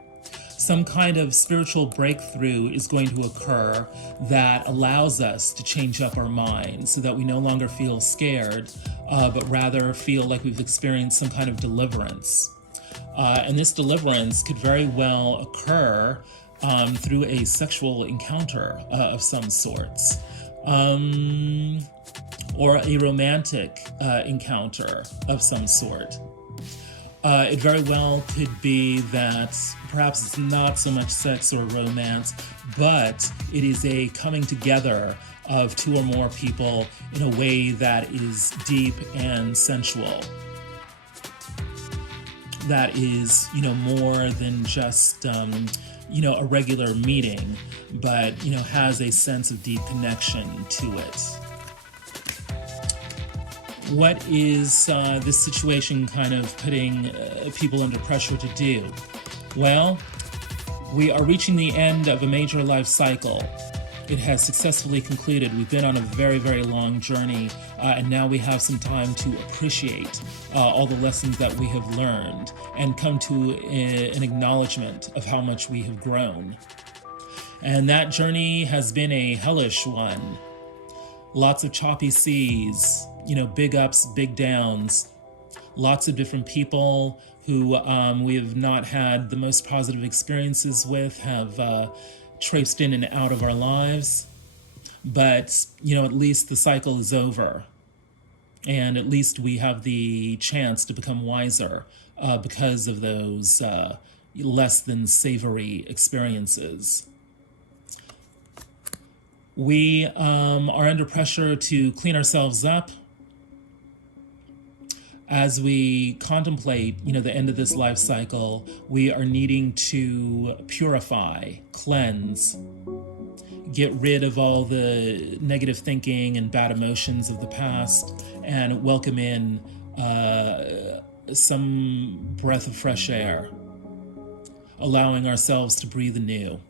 Some kind of spiritual breakthrough is going to occur that allows us to change up our minds so that we no longer feel scared, but rather feel like we've experienced some kind of deliverance. And this deliverance could very well occur through a sexual encounter of some sorts. Or a romantic encounter of some sort. It very well could be that perhaps it's not so much sex or romance, but it is a coming together of 2 or more people in a way that is deep and sensual. That is, more than just, a regular meeting, but, has a sense of deep connection to it. What is this situation kind of putting people under pressure to do? Well, we are reaching the end of a major life cycle. It has successfully concluded. We've been on a very, very long journey, and now we have some time to appreciate all the lessons that we have learned and come to an acknowledgement of how much we have grown. And that journey has been a hellish one. Lots of choppy seas, big ups, big downs. Lots of different people who we have not had the most positive experiences with have traipsed in and out of our lives. But, at least the cycle is over. And at least we have the chance to become wiser because of those less than savory experiences. We are under pressure to clean ourselves up as we contemplate, the end of this life cycle. We are needing to purify, cleanse, get rid of all the negative thinking and bad emotions of the past, and welcome in some breath of fresh air, allowing ourselves to breathe anew.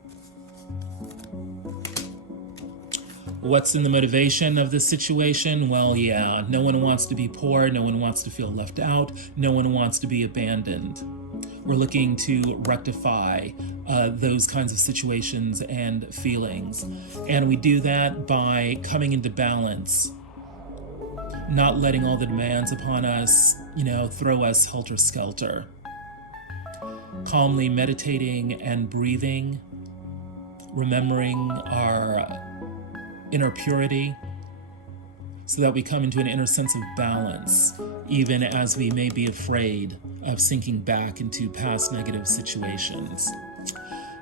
What's in the motivation of this situation? Well, yeah, no one wants to be poor, no one wants to feel left out, no one wants to be abandoned. We're looking to rectify those kinds of situations and feelings. And we do that by coming into balance, not letting all the demands upon us, throw us helter-skelter. Calmly meditating and breathing, remembering our inner purity, so that we come into an inner sense of balance, even as we may be afraid of sinking back into past negative situations.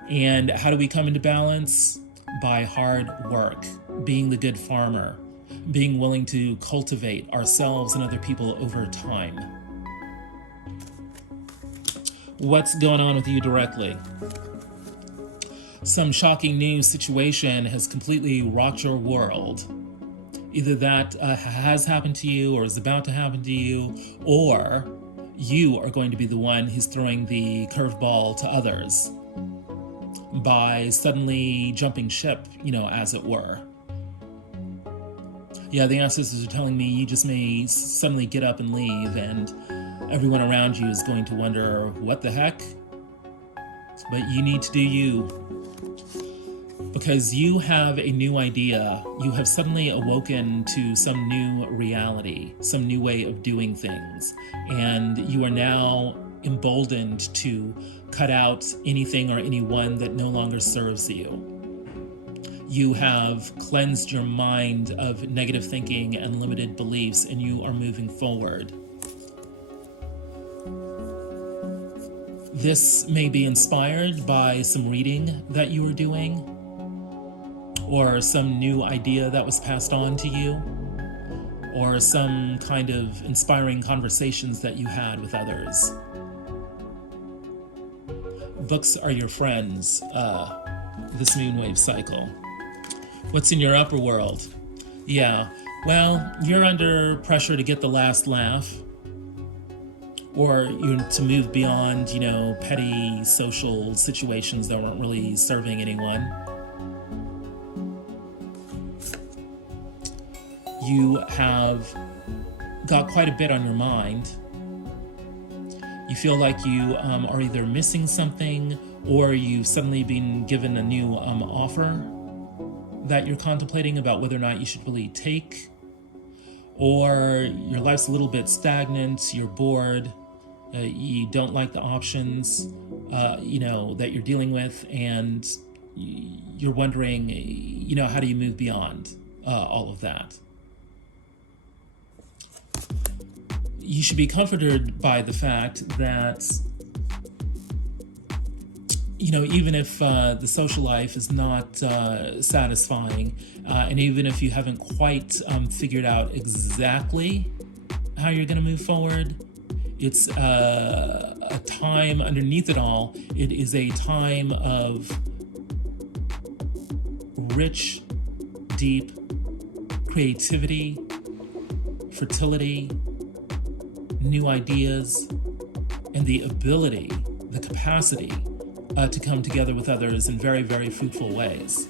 And how do we come into balance? By hard work, being the good farmer, being willing to cultivate ourselves and other people over time. What's going on with you directly? Some shocking news situation has completely rocked your world. Either that has happened to you or is about to happen to you, or you are going to be the one who's throwing the curveball to others by suddenly jumping ship, as it were. Yeah, the ancestors are telling me you just may suddenly get up and leave, and everyone around you is going to wonder, what the heck? But you need to do you. Because you have a new idea, you have suddenly awoken to some new reality, some new way of doing things, and you are now emboldened to cut out anything or anyone that no longer serves you. You have cleansed your mind of negative thinking and limited beliefs, and you are moving forward. This may be inspired by some reading that you were doing, or some new idea that was passed on to you, or some kind of inspiring conversations that you had with others. Books are your friends, this moonwave cycle. What's in your upper world? Yeah, well, you're under pressure to get the last laugh, or to move beyond, petty social situations that aren't really serving anyone. You have got quite a bit on your mind. You feel like you are either missing something, or you've suddenly been given a new offer that you're contemplating about whether or not you should really take, or your life's a little bit stagnant, you're bored, you don't like the options that you're dealing with, and you're wondering, how do you move beyond all of that? You should be comforted by the fact that, even if the social life is not satisfying, and even if you haven't quite figured out exactly how you're going to move forward, it's a time underneath it all. It is a time of rich, deep creativity, fertility, new ideas, and the ability, the capacity to come together with others in very, very fruitful ways.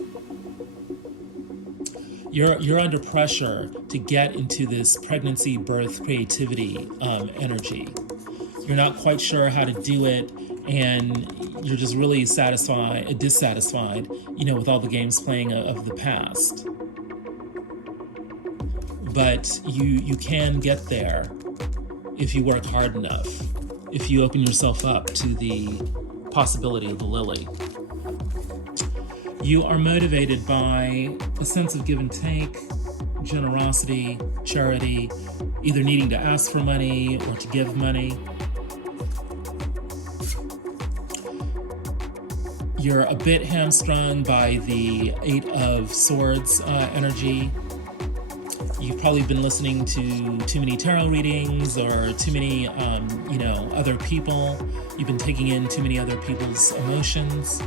You're under pressure to get into this pregnancy, birth, creativity energy. You're not quite sure how to do it, and you're just really dissatisfied, with all the games playing of the past. But you can get there if you work hard enough, if you open yourself up to the possibility of the lily. You are motivated by a sense of give and take, generosity, charity, either needing to ask for money or to give money. You're a bit hamstrung by the Eight of Swords energy. You've probably been listening to too many tarot readings or too many, other people. You've been taking in too many other people's emotions.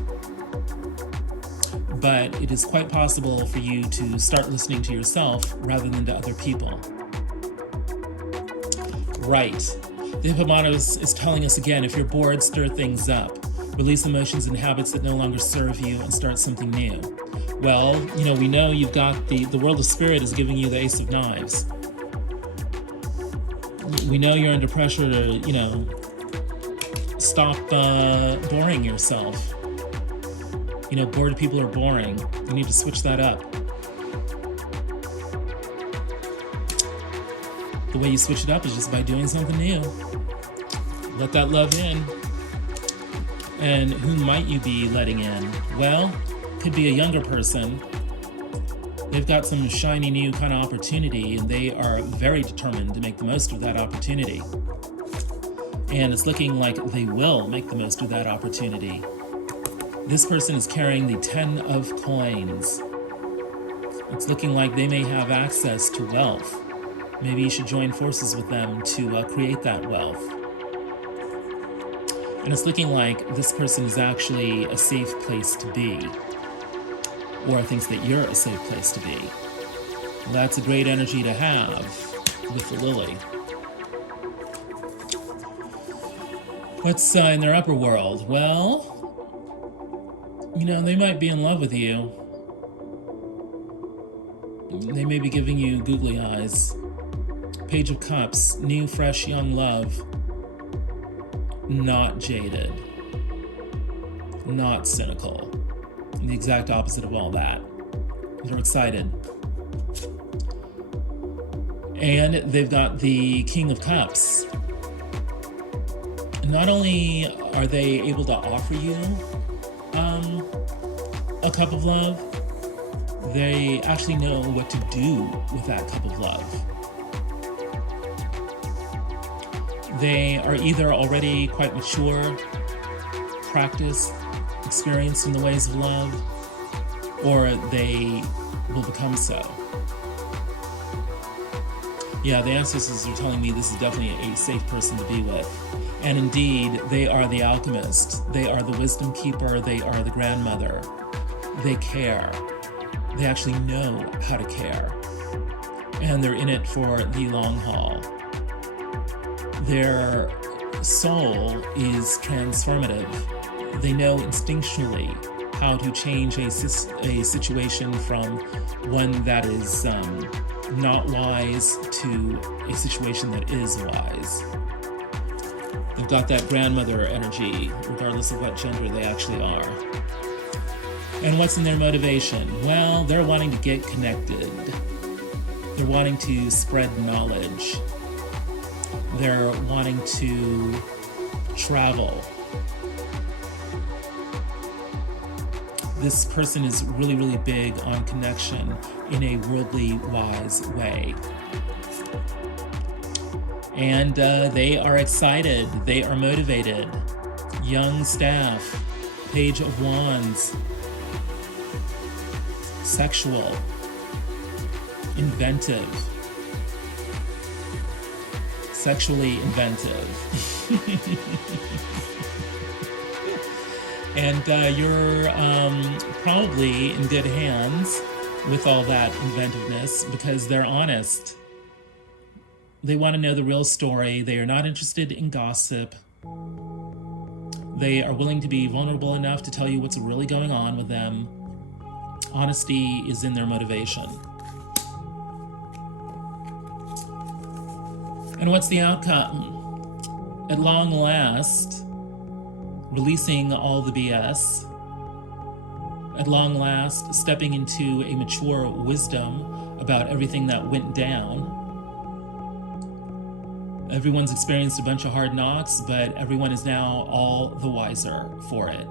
But it is quite possible for you to start listening to yourself rather than to other people. Rite. The hippopotamus is telling us again, if you're bored, stir things up. Release emotions and habits that no longer serve you and start something new. Well, we know you've got the world of spirit is giving you the Ace of Knives. We know you're under pressure to, stop boring yourself. Bored people are boring. You need to switch that up. The way you switch it up is just by doing something new. Let that love in. And who might you be letting in? Well, could be a younger person. They've got some shiny new kind of opportunity, and they are very determined to make the most of that opportunity. And it's looking like they will make the most of that opportunity. This person is carrying the 10 of coins. It's looking like they may have access to wealth. Maybe you should join forces with them to create that wealth. And it's looking like this person is actually a safe place to be, or thinks that you're a safe place to be. Well, that's a great energy to have with the lily. What's in their upper world? Well, they might be in love with you. They may be giving you googly eyes. Page of Cups, new, fresh, young love. Not jaded. Not cynical. The exact opposite of all that. They're excited. And they've got the King of Cups. Not only are they able to offer you a cup of love, they actually know what to do with that cup of love. They are either already quite mature practice, experienced in the ways of love, or they will become so. Yeah, the ancestors are telling me this is definitely a safe person to be with. And indeed, they are the alchemist. They are the wisdom keeper. They are the grandmother. They care. They actually know how to care. And they're in it for the long haul. Their soul is transformative. They know instinctually how to change a situation from one that is not wise to a situation that is wise. They've got that grandmother energy, regardless of what gender they actually are. And what's in their motivation? Well, they're wanting to get connected. They're wanting to spread knowledge. They're wanting to travel. This person is really, really big on connection in a worldly, wise way. And they are excited. They are motivated. Young staff, Page of Wands, sexual, inventive, sexually inventive. And you're probably in good hands with all that inventiveness because they're honest. They want to know the real story. They are not interested in gossip. They are willing to be vulnerable enough to tell you what's really going on with them. Honesty is in their motivation. And what's the outcome? At long last, releasing all the BS. At long last, stepping into a mature wisdom about everything that went down. Everyone's experienced a bunch of hard knocks, but everyone is now all the wiser for it.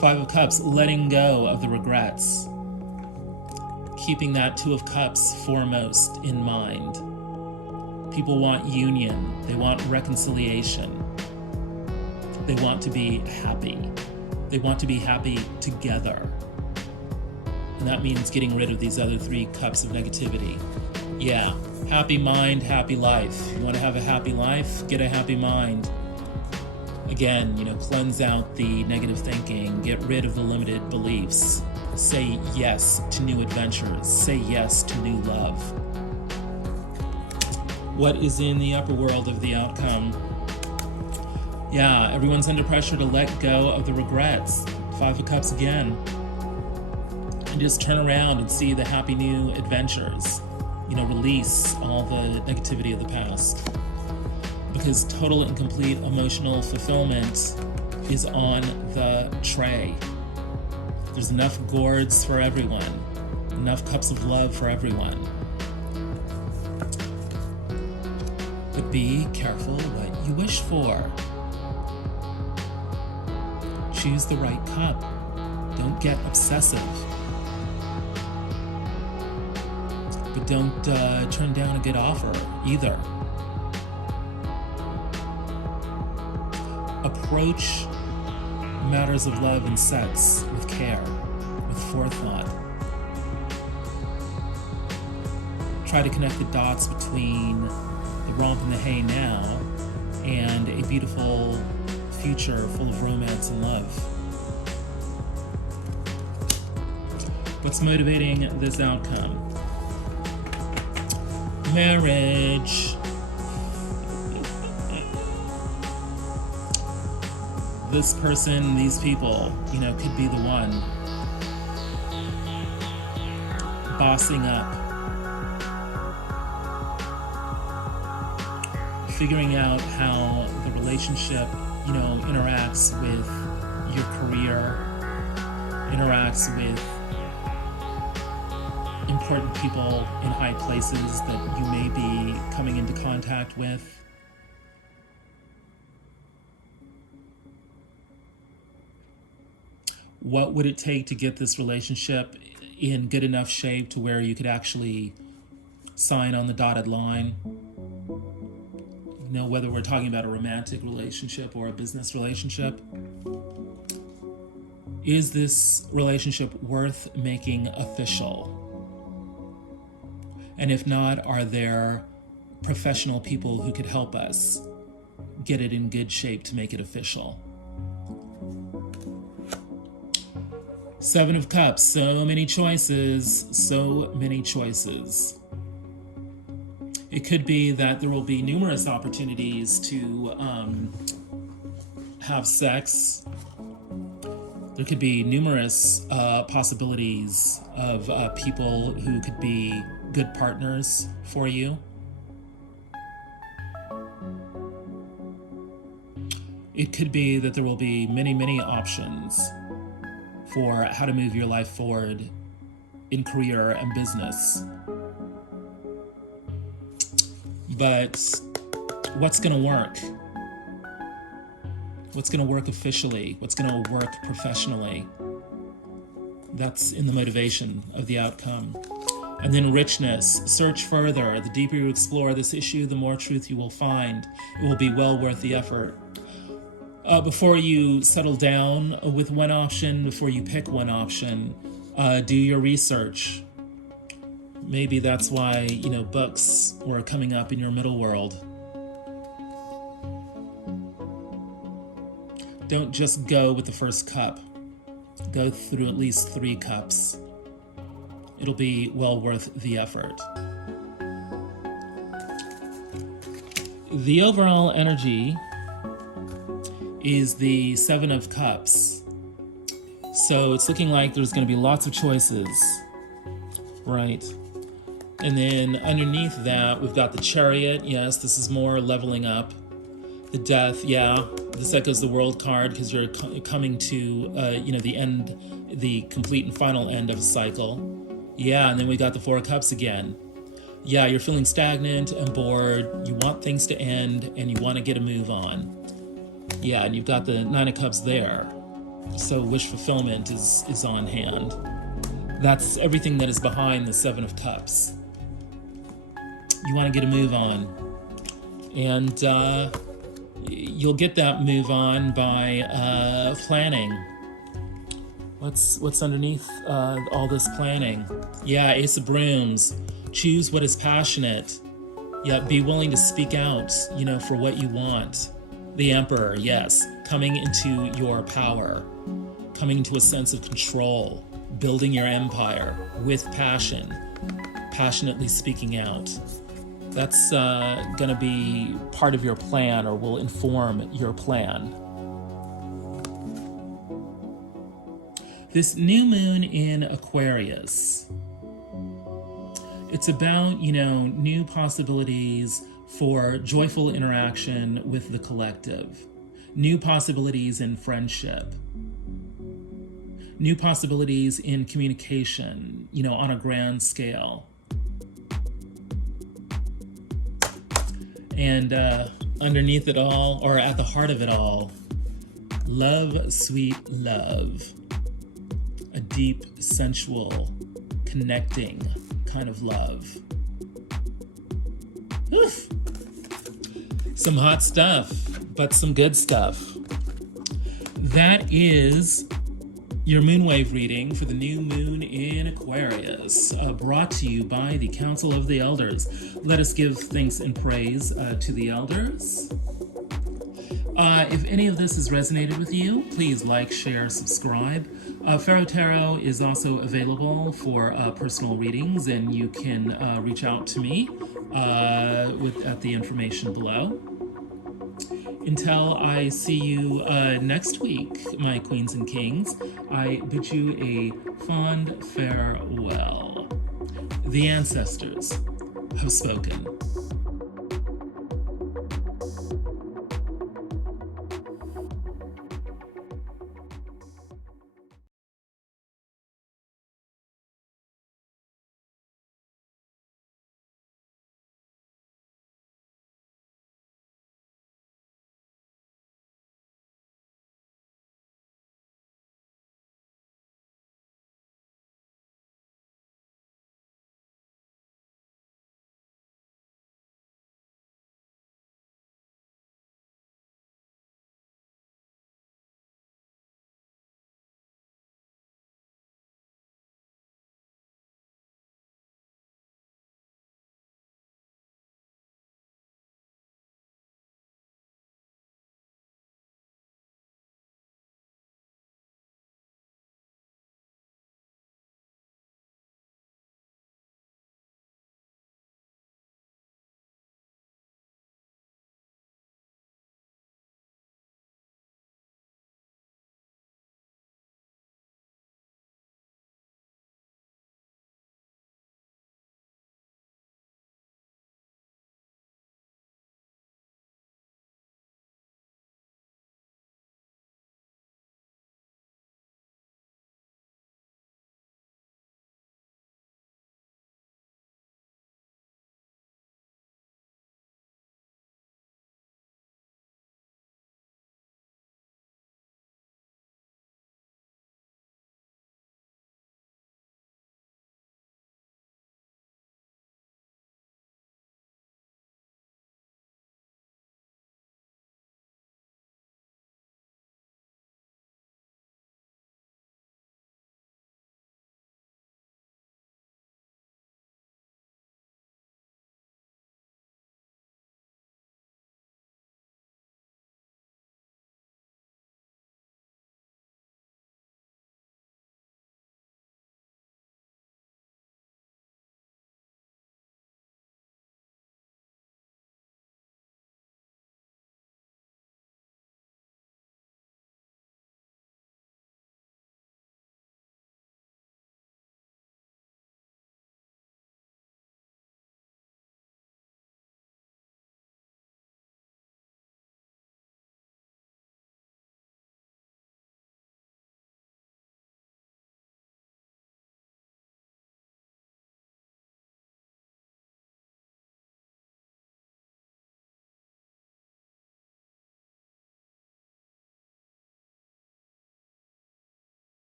Five of Cups, letting go of the regrets. Keeping that Two of Cups foremost in mind. People want union. They want reconciliation. They want to be happy. They want to be happy together. And that means getting rid of these other 3 cups of negativity. Yeah, happy mind, happy life. You want to have a happy life? Get a happy mind. Again, cleanse out the negative thinking. Get rid of the limited beliefs. Say yes to new adventures. Say yes to new love. What is in the upper world of the outcome? Yeah, everyone's under pressure to let go of the regrets. 5 of Cups again. And just turn around and see the happy new adventures. Release all the negativity of the past. Because total and complete emotional fulfillment is on the tray. There's enough gourds for everyone. Enough cups of love for everyone. But be careful what you wish for. Choose the right cup. Don't get obsessive. But don't turn down a good offer either. Approach matters of love and sex with care, with forethought. Try to connect the dots between the romp and the hay now and a beautiful future full of romance and love. What's motivating this outcome? Marriage. This person, these people, could be the one. Bossing up. Figuring out how the relationship, interacts with your career, interacts with important people in high places that you may be coming into contact with. What would it take to get this relationship in good enough shape to where you could actually sign on the dotted line? whether we're talking about a romantic relationship or a business relationship. Is this relationship worth making official? And if not, are there professional people who could help us get it in good shape to make it official? Seven of Cups, so many choices, so many choices. It could be that there will be numerous opportunities to have sex. There could be numerous possibilities of people who could be good partners for you. It could be that there will be many, many options for how to move your life forward in career and business. But what's going to work? What's going to work officially? What's going to work professionally? That's in the motivation of the outcome. And then richness. Search further. The deeper you explore this issue, the more truth you will find. It will be well worth the effort. Before you settle down with one option, before you pick one option, do your research. Maybe that's why, books were coming up in your middle world. Don't just go with the first cup. Go through at least 3 cups. It'll be well worth the effort. The overall energy is the 7 of Cups. So it's looking like there's going to be lots of choices, right? And then underneath that, we've got the Chariot. Yes, this is more leveling up. The Death, yeah. This echoes the World card because you're coming to, the end, the complete and final end of a cycle. Yeah, and then we got the 4 of Cups again. Yeah, you're feeling stagnant and bored. You want things to end and you want to get a move on. Yeah, and you've got the 9 of Cups there. So wish fulfillment is on hand. That's everything that is behind the 7 of Cups. You want to get a move on. And you'll get that move on by planning. What's underneath all this planning? Yeah, Ace of Brooms. Choose what is passionate. Yeah, be willing to speak out, for what you want. The Emperor, yes, coming into your power, coming into a sense of control, building your empire with passion, passionately speaking out. That's going to be part of your plan or will inform your plan. This new moon in Aquarius, it's about, new possibilities for joyful interaction with the collective, new possibilities in friendship, new possibilities in communication, on a grand scale. And underneath it all, or at the heart of it all, love, sweet love. A deep, sensual, connecting kind of love. Oof. Some hot stuff, but some good stuff. That is your moonwave reading for the new moon in Aquarius, brought to you by the Council of the Elders. Let us give thanks and praise to the elders. If any of this has resonated with you, please like, share, subscribe. Pharaoh Tarot is also available for personal readings, and you can reach out to me at the information below. Until I see you next week, my queens and kings, I bid you a fond farewell. The ancestors have spoken.